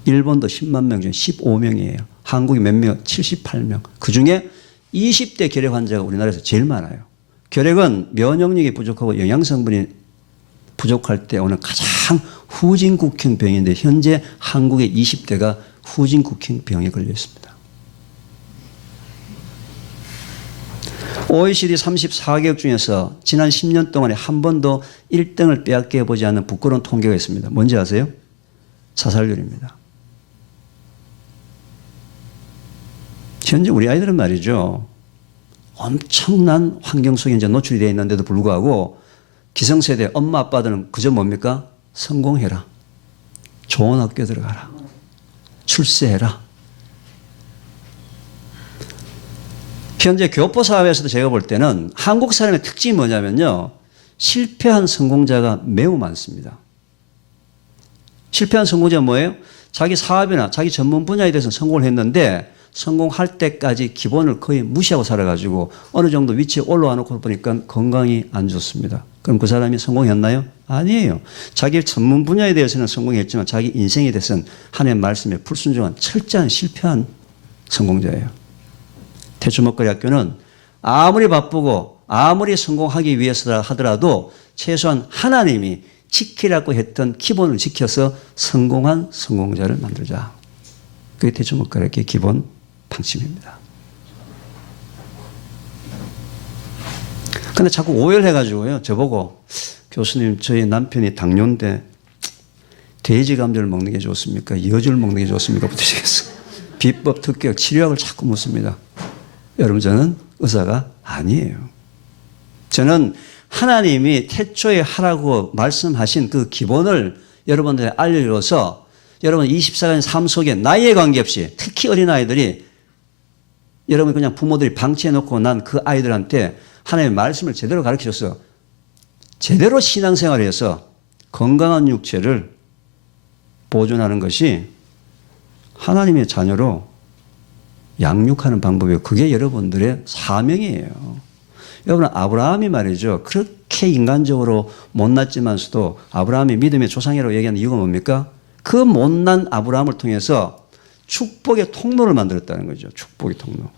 일본도 10만 명 중에 15명이에요. 한국이 몇 명? 78명. 그중에 20대 결핵 환자가 우리나라에서 제일 많아요. 결핵은 면역력이 부족하고 영양성분이 부족할 때 오는 가장 후진국형 병인데 현재 한국의 20대가 후진국형 병에 걸려 있습니다. OECD 34개국 중에서 지난 10년 동안에 한 번도 1등을 빼앗겨 보지 않은 부끄러운 통계가 있습니다. 뭔지 아세요? 자살률입니다. 현재 우리 아이들은 말이죠. 엄청난 환경 속에 이제 노출이 되어 있는데도 불구하고 기성세대 엄마 아빠들은 그저 뭡니까? 성공해라. 좋은 학교 들어가라. 출세해라. 현재 교포 사회에서도 제가 볼 때는 한국 사람의 특징이 뭐냐면요. 실패한 성공자가 매우 많습니다. 실패한 성공자가 뭐예요? 자기 사업이나 자기 전문 분야에 대해서 성공을 했는데 성공할 때까지 기본을 거의 무시하고 살아가지고 어느 정도 위치에 올라와 놓고 보니까 건강이 안 좋습니다. 그럼 그 사람이 성공했나요? 아니에요. 자기 전문 분야에 대해서는 성공했지만 자기 인생에 대해서는 하나님의 말씀에 불순종한 철저한 실패한 성공자예요. 태초목걸이 학교는 아무리 바쁘고 아무리 성공하기 위해서라 하더라도 최소한 하나님이 지키라고 했던 기본을 지켜서 성공한 성공자를 만들자. 그게 태초목걸이 학교의 기본 방침입니다. 근데 자꾸 오해를 해가지고요. 저보고 교수님 저희 남편이 당뇨인데 돼지 감자를 먹는 게 좋습니까? 여주를 먹는 게 좋습니까? 부르시겠어요. 비법 특격 치료약을 자꾸 묻습니다. 여러분 저는 의사가 아니에요. 저는 하나님이 태초에 하라고 말씀하신 그 기본을 여러분들에 알려줘서 여러분 24시간 삶 속에 나이에 관계없이 특히 어린아이들이 여러분 그냥 부모들이 방치해놓고 난 그 아이들한테 하나님의 말씀을 제대로 가르쳐줘서 제대로 신앙생활을 해서 건강한 육체를 보존하는 것이 하나님의 자녀로 양육하는 방법이에요. 그게 여러분들의 사명이에요. 여러분 아브라함이 말이죠. 그렇게 인간적으로 못났지만서도 아브라함이 믿음의 조상이라고 얘기하는 이유가 뭡니까? 그 못난 아브라함을 통해서 축복의 통로를 만들었다는 거죠. 축복의 통로.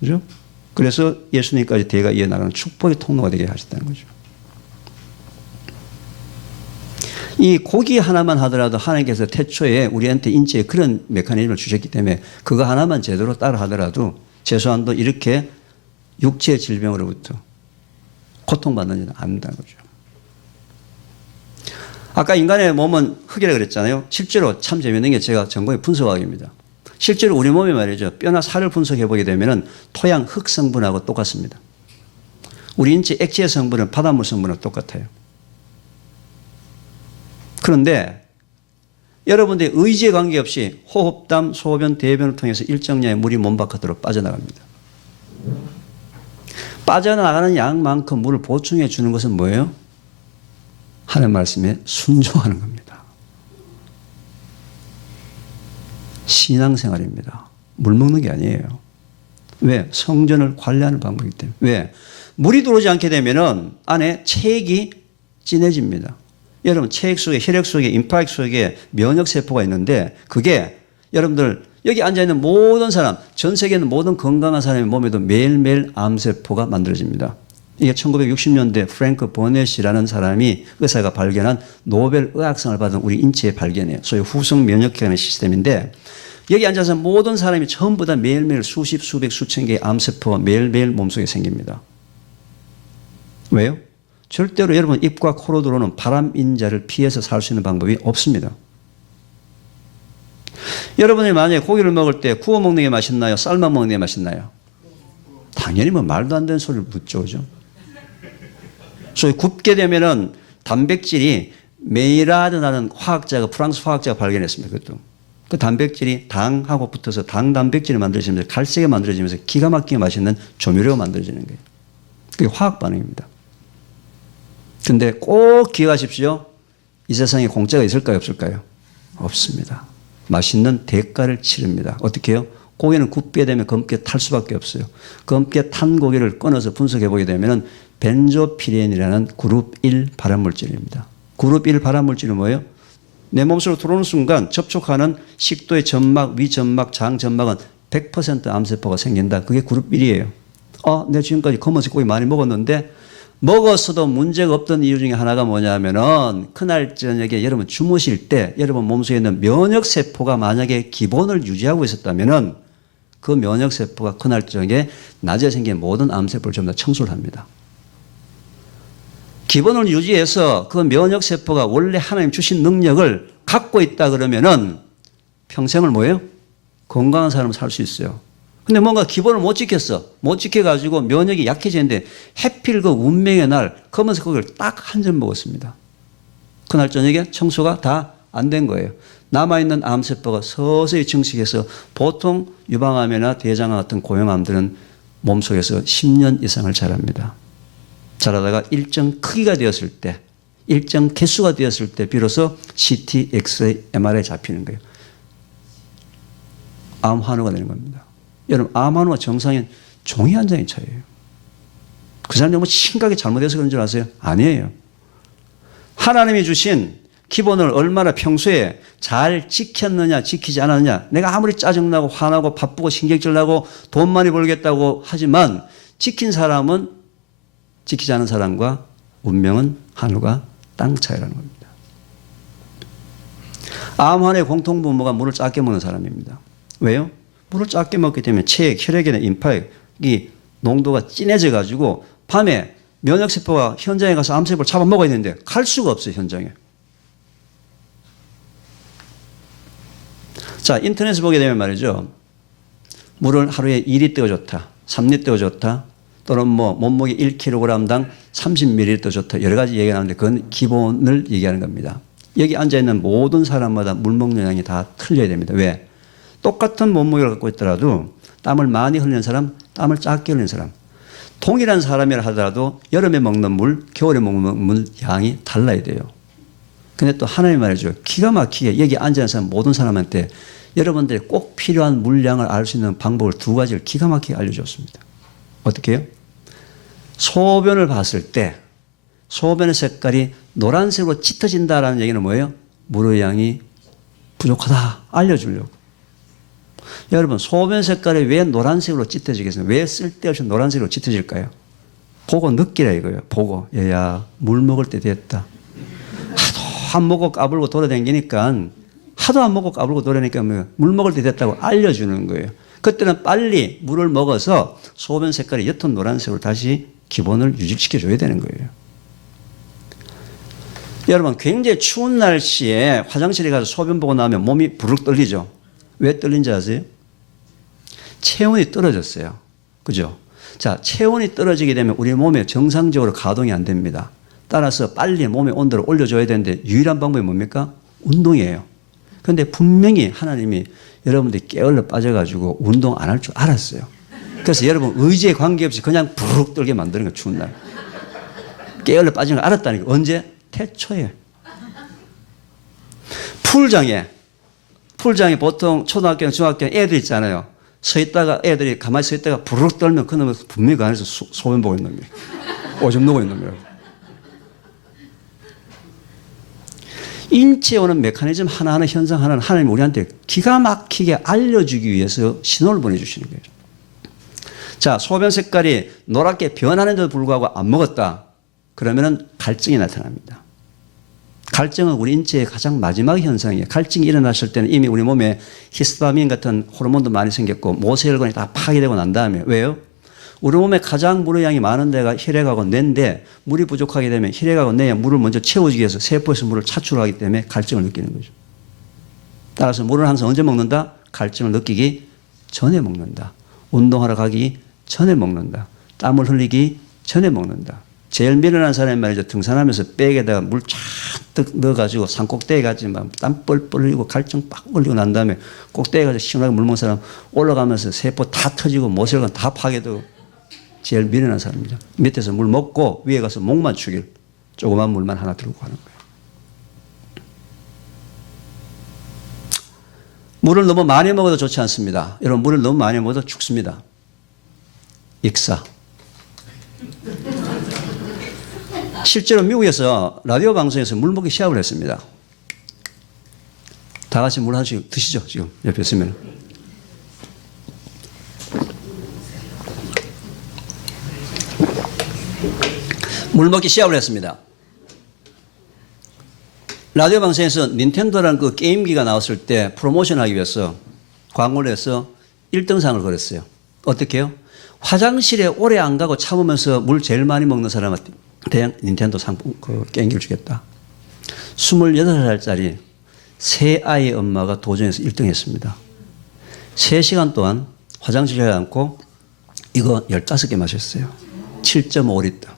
그죠? 그래서 예수님까지 대가 이어나가는 축복의 통로가 되게 하셨다는 거죠. 이 고기 하나만 하더라도 하나님께서 태초에 우리한테 인체에 그런 메커니즘을 주셨기 때문에 그거 하나만 제대로 따라 하더라도 최소한도 이렇게 육체의 질병으로부터 고통받는 일은 안 된다는 거죠. 아까 인간의 몸은 흙이라고 그랬잖아요. 실제로 참 재미있는 게 제가 전공이 분석학입니다. 실제로 우리 몸이 말이죠. 뼈나 살을 분석해 보게 되면 토양 흙 성분하고 똑같습니다. 우리 인체 액체 성분은 바닷물 성분하고 똑같아요. 그런데 여러분들의 의지에 관계없이 호흡담, 소변, 대변을 통해서 일정량의 물이 몸 바깥으로 빠져나갑니다. 빠져나가는 양만큼 물을 보충해 주는 것은 뭐예요? 하나님 말씀에 순종하는 겁니다. 신앙생활입니다. 물 먹는 게 아니에요. 왜? 성전을 관리하는 방법이기 때문에. 왜? 물이 들어오지 않게 되면은 안에 체액이 진해집니다. 여러분, 체액 속에, 혈액 속에, 임파액 속에 면역세포가 있는데 그게 여러분들 여기 앉아있는 모든 사람, 전 세계 있는 모든 건강한 사람의 몸에도 매일매일 암세포가 만들어집니다. 이게 1960년대 프랭크 버넷이라는 사람이 의사가 발견한 노벨 의학상을 받은 우리 인체의 발견이에요. 소위 후성 면역기관의 시스템인데 여기 앉아서 모든 사람이 전부 다 매일매일 수십, 수백, 수천 개의 암세포가 매일매일 몸속에 생깁니다. 왜요? 절대로 여러분 입과 코로 들어오는 바람인자를 피해서 살 수 있는 방법이 없습니다. 여러분이 만약에 고기를 먹을 때 구워 먹는 게 맛있나요? 삶아 먹는 게 맛있나요? 당연히 뭐 말도 안 되는 소리를 묻죠. 그죠? 소위 굽게 되면은 단백질이 메이라드라는 화학자가 프랑스 화학자가 발견했습니다. 그것도. 그 단백질이 당하고 붙어서 당 단백질이 만들어지면서 갈색이 만들어지면서 기가 막히게 맛있는 조미료가 만들어지는 거예요. 그게 화학 반응입니다. 근데 꼭 기억하십시오. 이 세상에 공짜가 있을까요? 없을까요? 없습니다. 맛있는 대가를 치릅니다. 어떻게 해요? 고기는 굽게 되면 검게 탈 수밖에 없어요. 검게 탄 고기를 꺼내서 분석해 보게 되면 벤조피렌이라는 그룹 1 발암물질입니다. 그룹 1 발암물질은 뭐예요? 내 몸속으로 들어오는 순간 접촉하는 식도의 점막, 위점막, 장점막은 100% 암세포가 생긴다. 그게 그룹 1이에요. 내가 지금까지 검은색 고기 많이 먹었는데 먹었어도 문제가 없던 이유 중에 하나가 뭐냐면은 그날 저녁에 여러분 주무실 때 여러분 몸속에 있는 면역세포가 만약에 기본을 유지하고 있었다면은 그 면역세포가 그날 저녁에 낮에 생긴 모든 암세포를 전부 다 청소를 합니다. 기본을 유지해서 그 면역세포가 원래 하나님 주신 능력을 갖고 있다 그러면은 평생을 뭐예요? 건강한 사람을 살 수 있어요. 근데 뭔가 기본을 못 지켰어. 못 지켜가지고 면역이 약해지는데 해필 그 운명의 날 검은색 고기를 딱 한 점 먹었습니다. 그날 저녁에 청소가 다 안 된 거예요. 남아있는 암세포가 서서히 증식해서 보통 유방암이나 대장암 같은 고형암들은 몸속에서 10년 이상을 자랍니다. 자라다가 일정 크기가 되었을 때, 일정 개수가 되었을 때 비로소 CT, 엑스레이, MRI 잡히는 거예요. 암 환우가 되는 겁니다. 여러분, 암 환우와 정상인 종이 한 장의 차이예요. 그 사람이 너무 심각하게 잘못해서 그런 줄 아세요? 아니에요. 하나님이 주신 기본을 얼마나 평소에 잘 지켰느냐, 지키지 않았느냐. 내가 아무리 짜증나고 화나고 바쁘고 신경질 나고 돈 많이 벌겠다고 하지만 지킨 사람은 지키지 않은 사람과 운명은 하늘과 땅 차이라는 겁니다. 암 환우의 공통분모가 물을 작게 먹는 사람입니다. 왜요? 물을 작게 먹기 때문에 체액, 혈액이나 임파액이 농도가 진해져 가지고 밤에 면역세포가 현장에 가서 암세포를 잡아먹어야 되는데 갈 수가 없어요. 현장에. 자, 인터넷에 보게 되면 말이죠. 물을 하루에 2리터가 좋다, 3리터가 좋다, 또는 뭐 몸무게 1kg당 30ml 좋다. 여러 가지 얘기가 나오는데 그건 기본을 얘기하는 겁니다. 여기 앉아있는 모든 사람마다 물 먹는 양이 다 틀려야 됩니다. 왜? 똑같은 몸무게를 갖고 있더라도 땀을 많이 흘리는 사람, 땀을 작게 흘리는 사람. 동일한 사람이라 하더라도 여름에 먹는 물, 겨울에 먹는 물 양이 달라야 돼요. 근데 또 하나님 말이죠. 기가 막히게 여기 앉아있는 사람 모든 사람한테 여러분들이 꼭 필요한 물량을 알 수 있는 방법을 두 가지를 기가 막히게 알려줬습니다. 어떻게 해요? 소변을 봤을 때 소변의 색깔이 노란색으로 짙어진다라는 얘기는 뭐예요? 물의 양이 부족하다 알려주려고. 여러분, 소변 색깔이 왜 노란색으로 짙어지겠어요? 왜 쓸데없이 노란색으로 짙어질까요? 보고 느끼라 이거예요. 보고. 얘야, 물 먹을 때 됐다. 하도 안 먹고 까불고 돌아다니니까 하도 안 먹고 까불고 돌아다니니까 물 먹을 때 됐다고 알려주는 거예요. 그때는 빨리 물을 먹어서 소변 색깔이 옅은 노란색으로 다시 기본을 유지시켜줘야 되는 거예요. 여러분, 굉장히 추운 날씨에 화장실에 가서 소변 보고 나면 몸이 부르륵 떨리죠. 왜 떨린지 아세요? 체온이 떨어졌어요. 그죠? 자, 체온이 떨어지게 되면 우리 몸에 정상적으로 가동이 안 됩니다. 따라서 빨리 몸의 온도를 올려줘야 되는데 유일한 방법이 뭡니까? 운동이에요. 그런데 분명히 하나님이 여러분들이 게을러 빠져가지고 운동 안 할 줄 알았어요. 그래서 여러분 의지에 관계없이 그냥 부르륵 떨게 만드는 거예요. 추운 날. 게을러 빠지는 걸 알았다니까. 언제? 태초에. 풀장에 보통 초등학교나 중학교 애들 있잖아요. 서 있다가 애들이 가만히 서 있다가 부르륵 떨면 그 놈은 분명히 그 안에서 소변 보고 있는 놈이에요. 오줌 누고 있는 놈이에요. 인체에 오는 메커니즘 하나하나 현상 하나는 하나님이 우리한테 기가 막히게 알려주기 위해서 신호를 보내주시는 거예요. 자, 소변 색깔이 노랗게 변하는데도 불구하고 안 먹었다. 그러면은 갈증이 나타납니다. 갈증은 우리 인체의 가장 마지막 현상이에요. 갈증이 일어났을 때는 이미 우리 몸에 히스타민 같은 호르몬도 많이 생겼고 모세혈관이 다 파괴되고 난 다음에 왜요? 우리 몸에 가장 물의 양이 많은 데가 혈액하고 뇌인데 물이 부족하게 되면 혈액하고 뇌에 물을 먼저 채워주기 위해서 세포에서 물을 차출하기 때문에 갈증을 느끼는 거죠. 따라서 물을 항상 언제 먹는다? 갈증을 느끼기 전에 먹는다. 운동하러 가기 전에 먹는다. 땀을 흘리기 전에 먹는다. 제일 미련한 사람이 말이죠. 등산하면서 백에다가 물 잔뜩 넣어가지고 산 꼭대기 가지만 땀 뻘뻘 흘리고 갈증 빡 올리고 난 다음에 꼭대기 가서 시원하게 물 먹는 사람 올라가면서 세포 다 터지고 모세혈관 다 파괴되고 제일 미련한 사람이죠. 밑에서 물 먹고 위에 가서 목만 축일 조그만 물만 하나 들고 가는 거예요. 물을 너무 많이 먹어도 좋지 않습니다. 여러분 물을 너무 많이 먹어도 죽습니다. 익사. 실제로 미국에서 라디오 방송에서 물 먹기 시합을 했습니다. 다 같이 물 하나씩 드시죠. 지금 옆에 있으면. 물 먹기 시합을 했습니다. 라디오 방송에서 닌텐도라는 그 게임기가 나왔을 때 프로모션하기 위해서 광고를 해서 1등상을 걸었어요. 어떻게 해요? 화장실에 오래 안 가고 참으면서 물 제일 많이 먹는 사람한테 대형 닌텐도 상품 그 게임기를 주겠다. 28살짜리 세 아이의 엄마가 도전해서 1등 했습니다. 3시간 동안 화장실에 가지 않고 이거 15개 마셨어요. 7.5리터.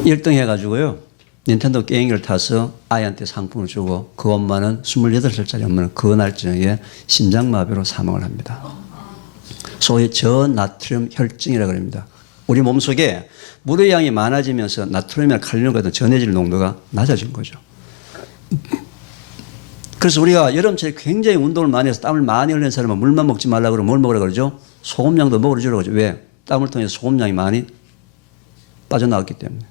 1등 해가지고요. 닌텐도 게임기를 타서 아이한테 상품을 주고 그 엄마는 28살짜리 엄마는 그날 저녁에 심장마비로 사망을 합니다. 소위 저나트륨 혈증이라고 합니다. 우리 몸속에 물의 양이 많아지면서 나트륨이나 칼륨 같은 전해질 농도가 낮아진 거죠. 그래서 우리가 여름철에 굉장히 운동을 많이 해서 땀을 많이 흘리는 사람은 물만 먹지 말라고 그러면 뭘 먹으라고 그러죠? 소금량도 먹으라고 그러죠. 왜? 땀을 통해서 소금량이 많이 빠져나왔기 때문에.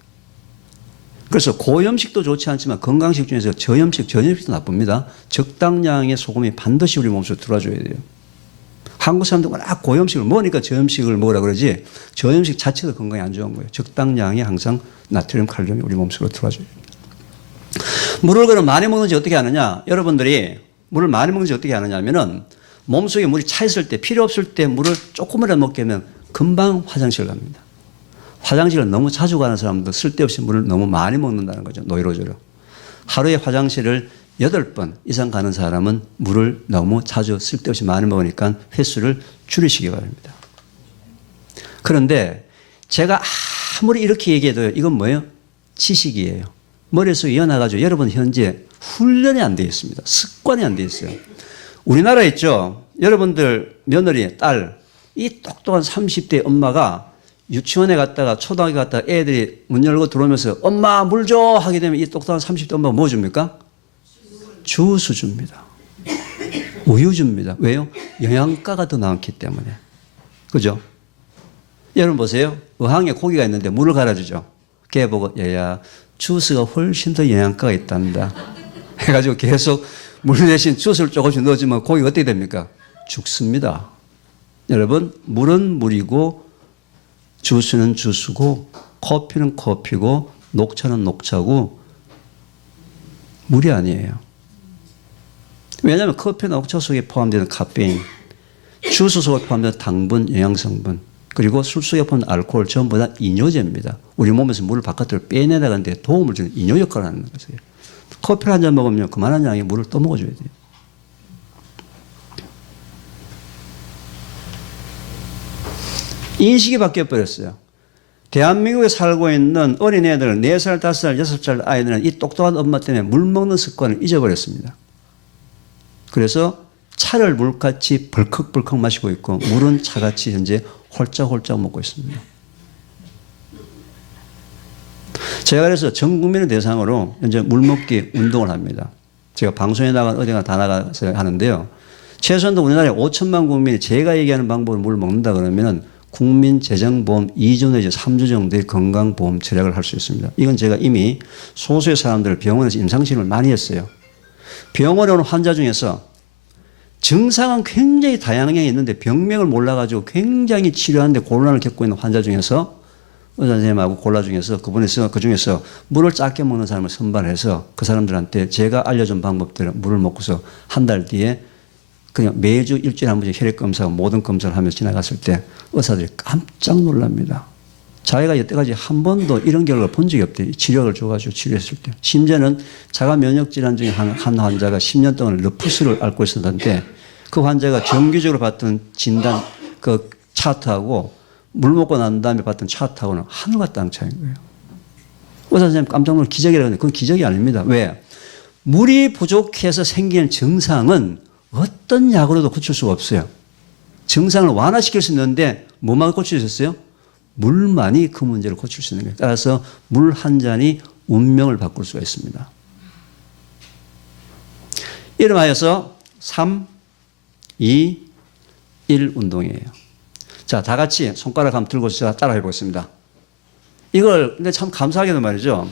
그래서 고염식도 좋지 않지만 건강식 중에서 저염식, 전염식도 나쁩니다. 적당량의 소금이 반드시 우리 몸속에 들어와줘야 돼요. 한국 사람들 워낙 고염식을 먹으니까 저염식을 먹으라 그러지 저염식 자체도 건강에 안 좋은 거예요. 적당량의 항상 나트륨, 칼륨이 우리 몸속으로 들어와줘야 돼요. 물을 그럼 많이 먹는지 어떻게 하느냐? 여러분들이 물을 많이 먹는지 어떻게 하느냐 하면은 몸속에 물이 차 있을 때 필요 없을 때 물을 조금이라도 먹게 하면 금방 화장실 갑니다. 화장실을 너무 자주 가는 사람도 쓸데없이 물을 너무 많이 먹는다는 거죠. 노이로제로. 하루에 화장실을 8번 이상 가는 사람은 물을 너무 자주 쓸데없이 많이 먹으니까 횟수를 줄이시기 바랍니다. 그런데 제가 아무리 이렇게 얘기해도 이건 뭐예요? 지식이에요. 머릿속에 이어나가지고 여러분 현재 훈련이 안 되어 있습니다. 습관이 안 되어 있어요. 우리나라에 있죠. 여러분들 며느리, 딸, 이 똑똑한 30대 엄마가 유치원에 갔다가 초등학교 갔다가 애들이 문 열고 들어오면서 엄마 물 줘 하게 되면 이 똑똑한 30대 엄마가 뭐 줍니까? 주스 줍니다. 우유 줍니다. 왜요? 영양가가 더 많기 때문에. 그죠? 여러분 보세요. 어항에 고기가 있는데 물을 갈아주죠. 걔 보고 얘야 주스가 훨씬 더 영양가가 있답니다. 해가지고 계속 물 대신 주스를 조금씩 넣어주면 고기가 어떻게 됩니까? 죽습니다. 여러분 물은 물이고 주스는 주스고 커피는 커피고 녹차는 녹차고 물이 아니에요. 왜냐하면 커피나 녹차 속에 포함되는 카페인, 주스 속에 포함되는 당분, 영양성분, 그리고 술 속에 포함되는 알코올 전부 다 이뇨제입니다. 우리 몸에서 물을 바깥으로 빼내나가는 데 도움을 주는 이뇨 역할을 하는 거예요. 커피를 한 잔 먹으면 그만한 양의 물을 또 먹어줘야 돼요. 인식이 바뀌어버렸어요. 대한민국에 살고 있는 어린애들 4살, 5살, 6살 아이들은 이 똑똑한 엄마 때문에 물 먹는 습관을 잊어버렸습니다. 그래서 차를 물같이 벌컥벌컥 마시고 있고 물은 차같이 현재 홀짝홀짝 먹고 있습니다. 제가 그래서 전 국민을 대상으로 현재 물 먹기 운동을 합니다. 제가 방송에 나간 어디가 다 나가서 하는데요. 최소한도 우리나라에 5천만 국민이 제가 얘기하는 방법으로 물을 먹는다 그러면은 국민재정보험 2조 내지 3조 정도의 건강보험 절약을 할 수 있습니다. 이건 제가 이미 소수의 사람들을 병원에서 임상시험을 많이 했어요. 병원에 오는 환자 중에서 증상은 굉장히 다양하게 있는데 병명을 몰라가지고 굉장히 치료하는데 곤란을 겪고 있는 환자 중에서 의사 선생님하고 골라 중에서 그 중에서 물을 작게 먹는 사람을 선발해서 그 사람들한테 제가 알려준 방법대로 물을 먹고서 한 달 뒤에 그냥 매주 일주일에 한 번씩 혈액 검사하고 모든 검사를 하면서 지나갔을 때 의사들이 깜짝 놀랍니다. 자기가 여태까지 한 번도 이런 결과를 본 적이 없대요. 치료를 줘가지고 치료했을 때. 심지어는 자가 면역 질환 중에 한 환자가 10년 동안 러푸스를 앓고 있었는데 그 환자가 정기적으로 받던 진단 그 차트하고 물 먹고 난 다음에 받던 차트하고는 하늘과 땅 차이인 거예요. 의사 선생님 깜짝 놀라 기적이라고 하는데 그건 기적이 아닙니다. 왜? 물이 부족해서 생기는 증상은 어떤 약으로도 고칠 수가 없어요. 증상을 완화시킬 수 있는데 뭐만 고칠 수 있어요? 물만이 그 문제를 고칠 수 있는 거예요. 따라서 물 한 잔이 운명을 바꿀 수가 있습니다. 이름하여서 3, 2, 1 운동이에요. 자, 다 같이 손가락 한번 들고 제가 따라해 보겠습니다. 이걸 근데 참 감사하게도 말이죠.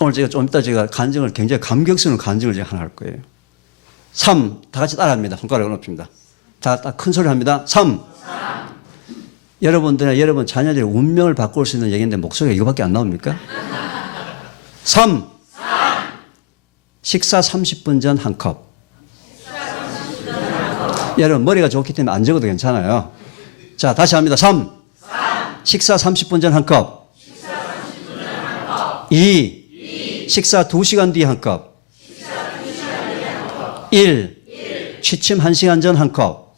오늘 좀 이따 제가 간증을 굉장히 감격스러운 간증을 제가 하나 할 거예요. 3, 다 같이 따라합니다. 손가락을 높입니다. 다 큰 소리를 합니다. 3. 여러분들이나 여러분 자녀들의 운명을 바꿀 수 있는 얘기인데 목소리가 이거밖에 안 나옵니까? 3. 식사 30분 전 한 컵. 여러분 머리가 좋기 때문에 안 적어도 괜찮아요. 자, 다시 합니다. 3. 식사 30분 전 한 컵. 2. 식사 2시간 뒤에 한 컵. 1. 취침 1시간 전 한 컵.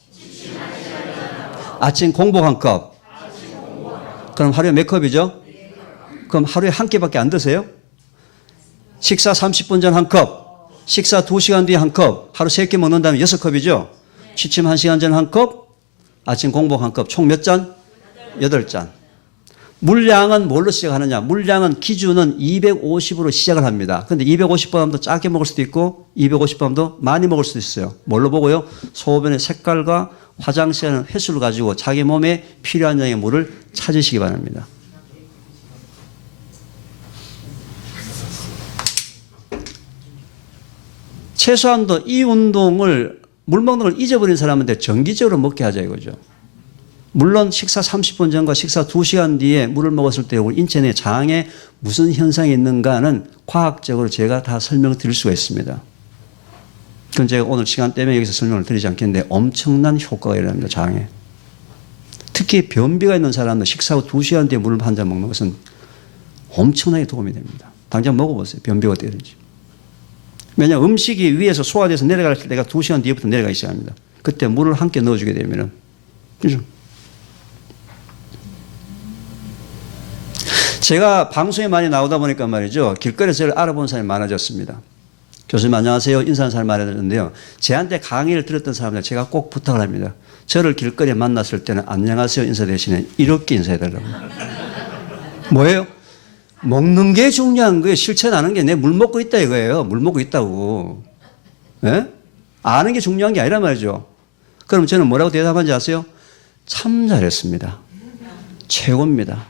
아침 공복 한 컵. 그럼 하루에 몇 컵이죠? 그럼 하루에 한 끼밖에 안 드세요? 식사 30분 전 한 컵. 식사 2시간 뒤에 한 컵. 하루 3끼 먹는다면 6컵이죠? 취침 1시간 전 한 컵. 아침 공복 한 컵. 총 몇 잔? 8잔. 물량은 뭘로 시작하느냐? 물량은 기준은 250으로 시작을 합니다. 그런데 250g도 작게 먹을 수도 있고 250g도 많이 먹을 수도 있어요. 뭘로 보고요? 소변의 색깔과 화장실에 하는 횟수를 가지고 자기 몸에 필요한 양의 물을 찾으시기 바랍니다. 최소한도 이 운동을 물 먹는 걸 잊어버린 사람한테 정기적으로 먹게 하자 이거죠. 물론 식사 30분 전과 식사 2시간 뒤에 물을 먹었을 때 우리 인체 내 장에 무슨 현상이 있는가는 과학적으로 제가 다 설명을 드릴 수가 있습니다. 그건 제가 오늘 시간 때문에 여기서 설명을 드리지 않겠는데 엄청난 효과가 일어납니다. 장에. 특히 변비가 있는 사람은 식사 후 2시간 뒤에 물을 한 잔 먹는 것은 엄청나게 도움이 됩니다. 당장 먹어보세요. 변비가 어떻게든지. 왜냐하면 음식이 위에서 소화돼서 내려갈 때가 2시간 뒤부터 내려가기 시작합니다. 그때 물을 함께 넣어주게 되면 그죠? 제가 방송에 많이 나오다 보니까 말이죠. 길거리에서 저를 알아보는 사람이 많아졌습니다. 교수님 안녕하세요. 인사하는 사람이 많아졌는데요. 제한테 강의를 들었던 사람들 제가 꼭 부탁을 합니다. 저를 길거리에 만났을 때는 안녕하세요 인사 대신에 이렇게 인사해달라고. 뭐예요? 먹는 게 중요한 거예요. 실천하는 게 내 물 먹고 있다 이거예요. 물 먹고 있다고. 예? 아는 게 중요한 게 아니란 말이죠. 그럼 저는 뭐라고 대답한지 아세요? 참 잘했습니다. 최고입니다.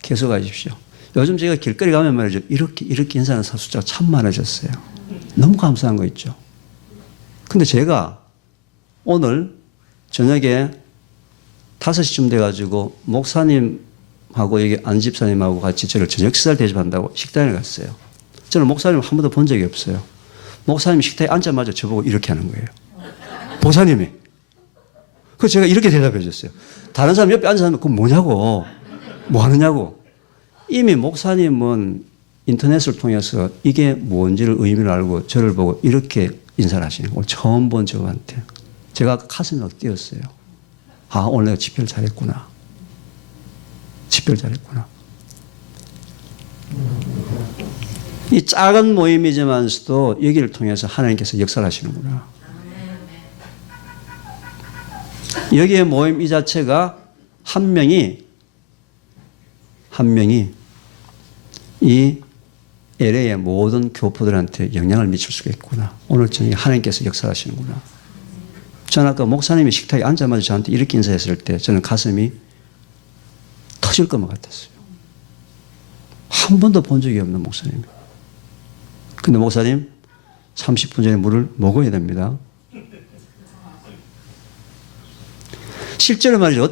계속 하십시오. 요즘 제가 길거리 가면 말이죠. 이렇게 인사하는 숫자가 참 많아졌어요. 너무 감사한 거 있죠. 근데 제가 오늘 저녁에 5시쯤 돼가지고 목사님하고 여기 안 집사님하고 같이 저를 저녁 식사를 대접한다고 식당에 갔어요. 저는 목사님을 한 번도 본 적이 없어요. 목사님이 식탁에 앉자마자 저보고 이렇게 하는 거예요. 보사님이. 그래서 제가 이렇게 대답해 줬어요. 다른 사람 옆에 앉은 사람은 그건 뭐냐고. 뭐 하느냐고. 이미 목사님은 인터넷을 통해서 이게 뭔지를 의미를 알고 저를 보고 이렇게 인사를 하시는 거예요. 처음 본 저한테. 제가 가슴이 막 뛰었어요. 아, 오늘 내가 집회를 잘했구나. 집회를 잘했구나. 이 작은 모임이지만서도 여기를 통해서 하나님께서 역사를 하시는구나. 여기에 모임 이 자체가 한 명이 이 LA의 모든 교포들한테 영향을 미칠 수가 있구나. 오늘 저녁에 하나님께서 역사하시는구나. 저는 아까 목사님이 식탁에 앉자마자 저한테 이렇게 인사했을 때 저는 가슴이 터질 것만 같았어요. 한 번도 본 적이 없는 목사님. 근데 목사님 30분 전에 물을 먹어야 됩니다. 실제로 말이죠.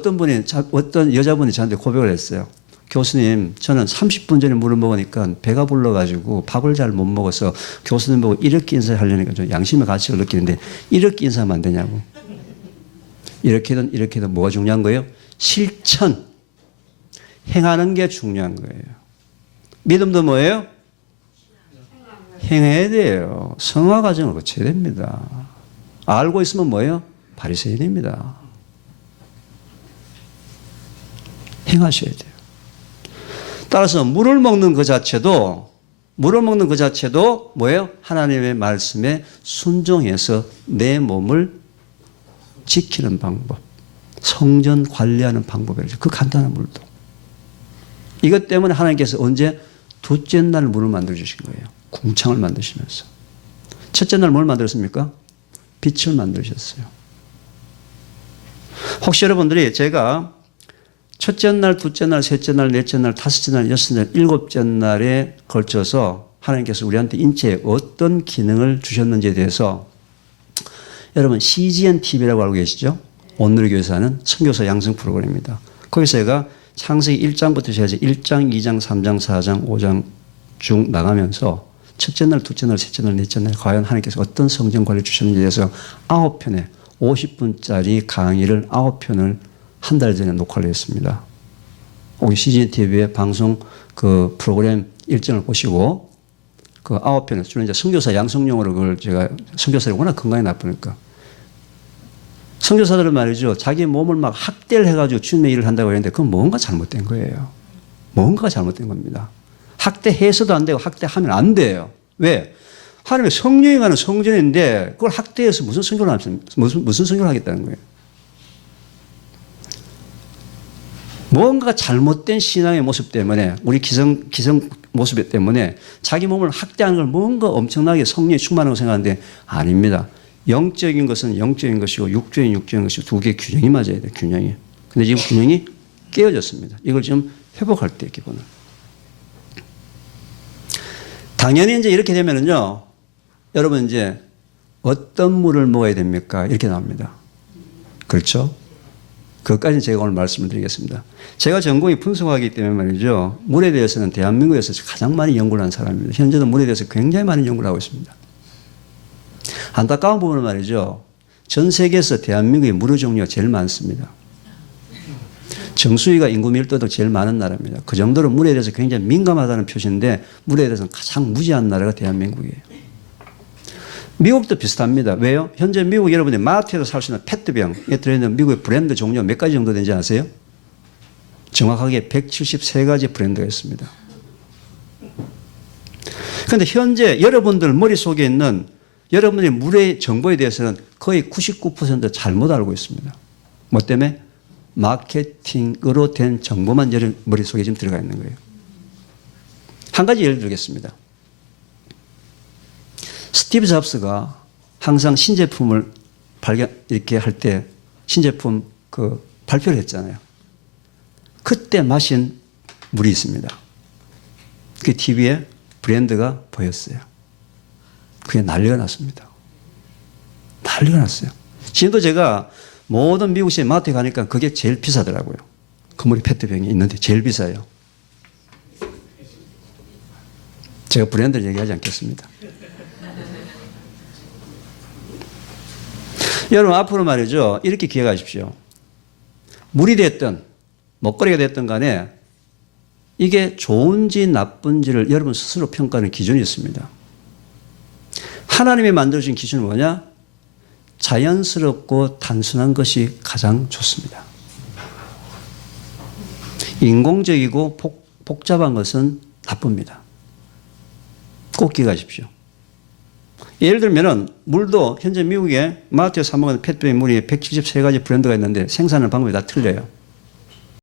어떤 여자분이 저한테 고백을 했어요. 교수님, 저는 30분 전에 물을 먹으니까 배가 불러가지고 밥을 잘 못 먹어서 교수님 보고 이렇게 인사하려니까 좀 양심의 가치를 느끼는데 이렇게 인사하면 안 되냐고. 이렇게든 뭐가 중요한 거예요? 실천. 행하는 게 중요한 거예요. 믿음도 뭐예요? 행해야 돼요. 성화 과정을 거쳐야 됩니다. 알고 있으면 뭐예요? 바리새인입니다. 행하셔야 돼요. 따라서 물을 먹는 그 자체도 뭐예요? 하나님의 말씀에 순종해서 내 몸을 지키는 방법, 성전 관리하는 방법이죠. 그 간단한 물도. 이것 때문에 하나님께서 언제 둘째 날 물을 만들어 주신 거예요. 궁창을 만드시면서. 첫째 날 뭘 만들었습니까? 빛을 만드셨어요. 혹시 여러분들이 제가 첫째 날, 둘째 날, 셋째 날, 넷째 날, 다섯째 날, 여섯째 날, 일곱째 날에 걸쳐서 하나님께서 우리한테 인체에 어떤 기능을 주셨는지에 대해서 여러분 CGN TV라고 알고 계시죠? 온누리교회에서 하는 선교사 양성 프로그램입니다. 거기서 제가 창세기 1장부터 시작해서 1장, 2장, 3장, 4장, 5장 쭉 나가면서 첫째 날, 둘째 날, 셋째 날, 넷째 날 과연 하나님께서 어떤 성전 관리를 주셨는지에 대해서 9편의 50분짜리 강의를 9편을 한 달 전에 녹화를 했습니다. 혹시 CGN TV의 방송 그 프로그램 일정을 보시고 그 9편을 주로 이제 선교사 양성용으로 그걸 제가 선교사들이 워낙 건강에 나쁘니까 선교사들은 말이죠. 자기 몸을 막 학대를 해가지고 주님의 일을 한다고 했는데 그건 뭔가 잘못된 거예요. 뭔가가 잘못된 겁니다. 학대해서도 안 되고 학대하면 안 돼요. 왜? 하나님의 성령이 가는 성전인데 그걸 학대해서 무슨 선교를 무슨 선교를 하겠다는 거예요. 뭔가 잘못된 신앙의 모습 때문에 우리 기성 모습 때문에 자기 몸을 학대하는 걸 뭔가 엄청나게 성령이 충만하고 생각하는데 아닙니다. 영적인 것은 영적인 것이고 육적인 것이고 두 개의 균형이 맞아야 돼요. 균형이. 근데 지금 균형이 깨어졌습니다. 이걸 지금 회복할 때 기본은. 당연히 이제 이렇게 되면은요. 여러분 이제 어떤 물을 먹어야 됩니까? 이렇게 나옵니다. 그렇죠? 그것까지는 제가 오늘 말씀을 드리겠습니다. 제가 전공이 분석학이기 때문에 말이죠. 물에 대해서는 대한민국에서 가장 많이 연구를 한 사람입니다. 현재도 물에 대해서 굉장히 많은 연구를 하고 있습니다. 안타까운 부분은 말이죠. 전 세계에서 대한민국의 물의 종류가 제일 많습니다. 정수위가 인구 밀도도 제일 많은 나라입니다. 그 정도로 물에 대해서 굉장히 민감하다는 표시인데 물에 대해서는 가장 무지한 나라가 대한민국이에요. 미국도 비슷합니다. 왜요? 현재 미국 여러분이 마트에서 살 수 있는 페트병에 들어있는 미국의 브랜드 종류가 몇 가지 정도 되는지 아세요? 정확하게 173가지 브랜드가 있습니다. 그런데 현재 여러분들 머릿속에 있는 여러분들의 물의 정보에 대해서는 거의 99% 잘못 알고 있습니다. 뭐 때문에? 마케팅으로 된 정보만 여러분 머릿속에 지금 들어가 있는 거예요. 한 가지 예를 들겠습니다. 스티브 잡스가 항상 신제품을 이렇게 할 때 신제품 그 발표를 했잖아요. 그때 마신 물이 있습니다. 그 TV에 브랜드가 보였어요. 그게 난리가 났습니다. 난리가 났어요. 지금도 제가 모든 미국식 마트에 가니까 그게 제일 비싸더라고요. 그 물이 페트병이 있는데 제일 비싸요. 제가 브랜드를 얘기하지 않겠습니다. 여러분 앞으로 말이죠. 이렇게 기억하십시오. 물이 됐든 먹거리가 됐든 간에 이게 좋은지 나쁜지를 여러분 스스로 평가하는 기준이 있습니다. 하나님이 만들어준 기준은 뭐냐? 자연스럽고 단순한 것이 가장 좋습니다. 인공적이고 복잡한 것은 나쁩니다. 꼭 기억하십시오. 예를 들면 물도 현재 미국에 마트에서 사 먹는 페트병 물이 173가지 브랜드가 있는데 생산하는 방법이 다 틀려요.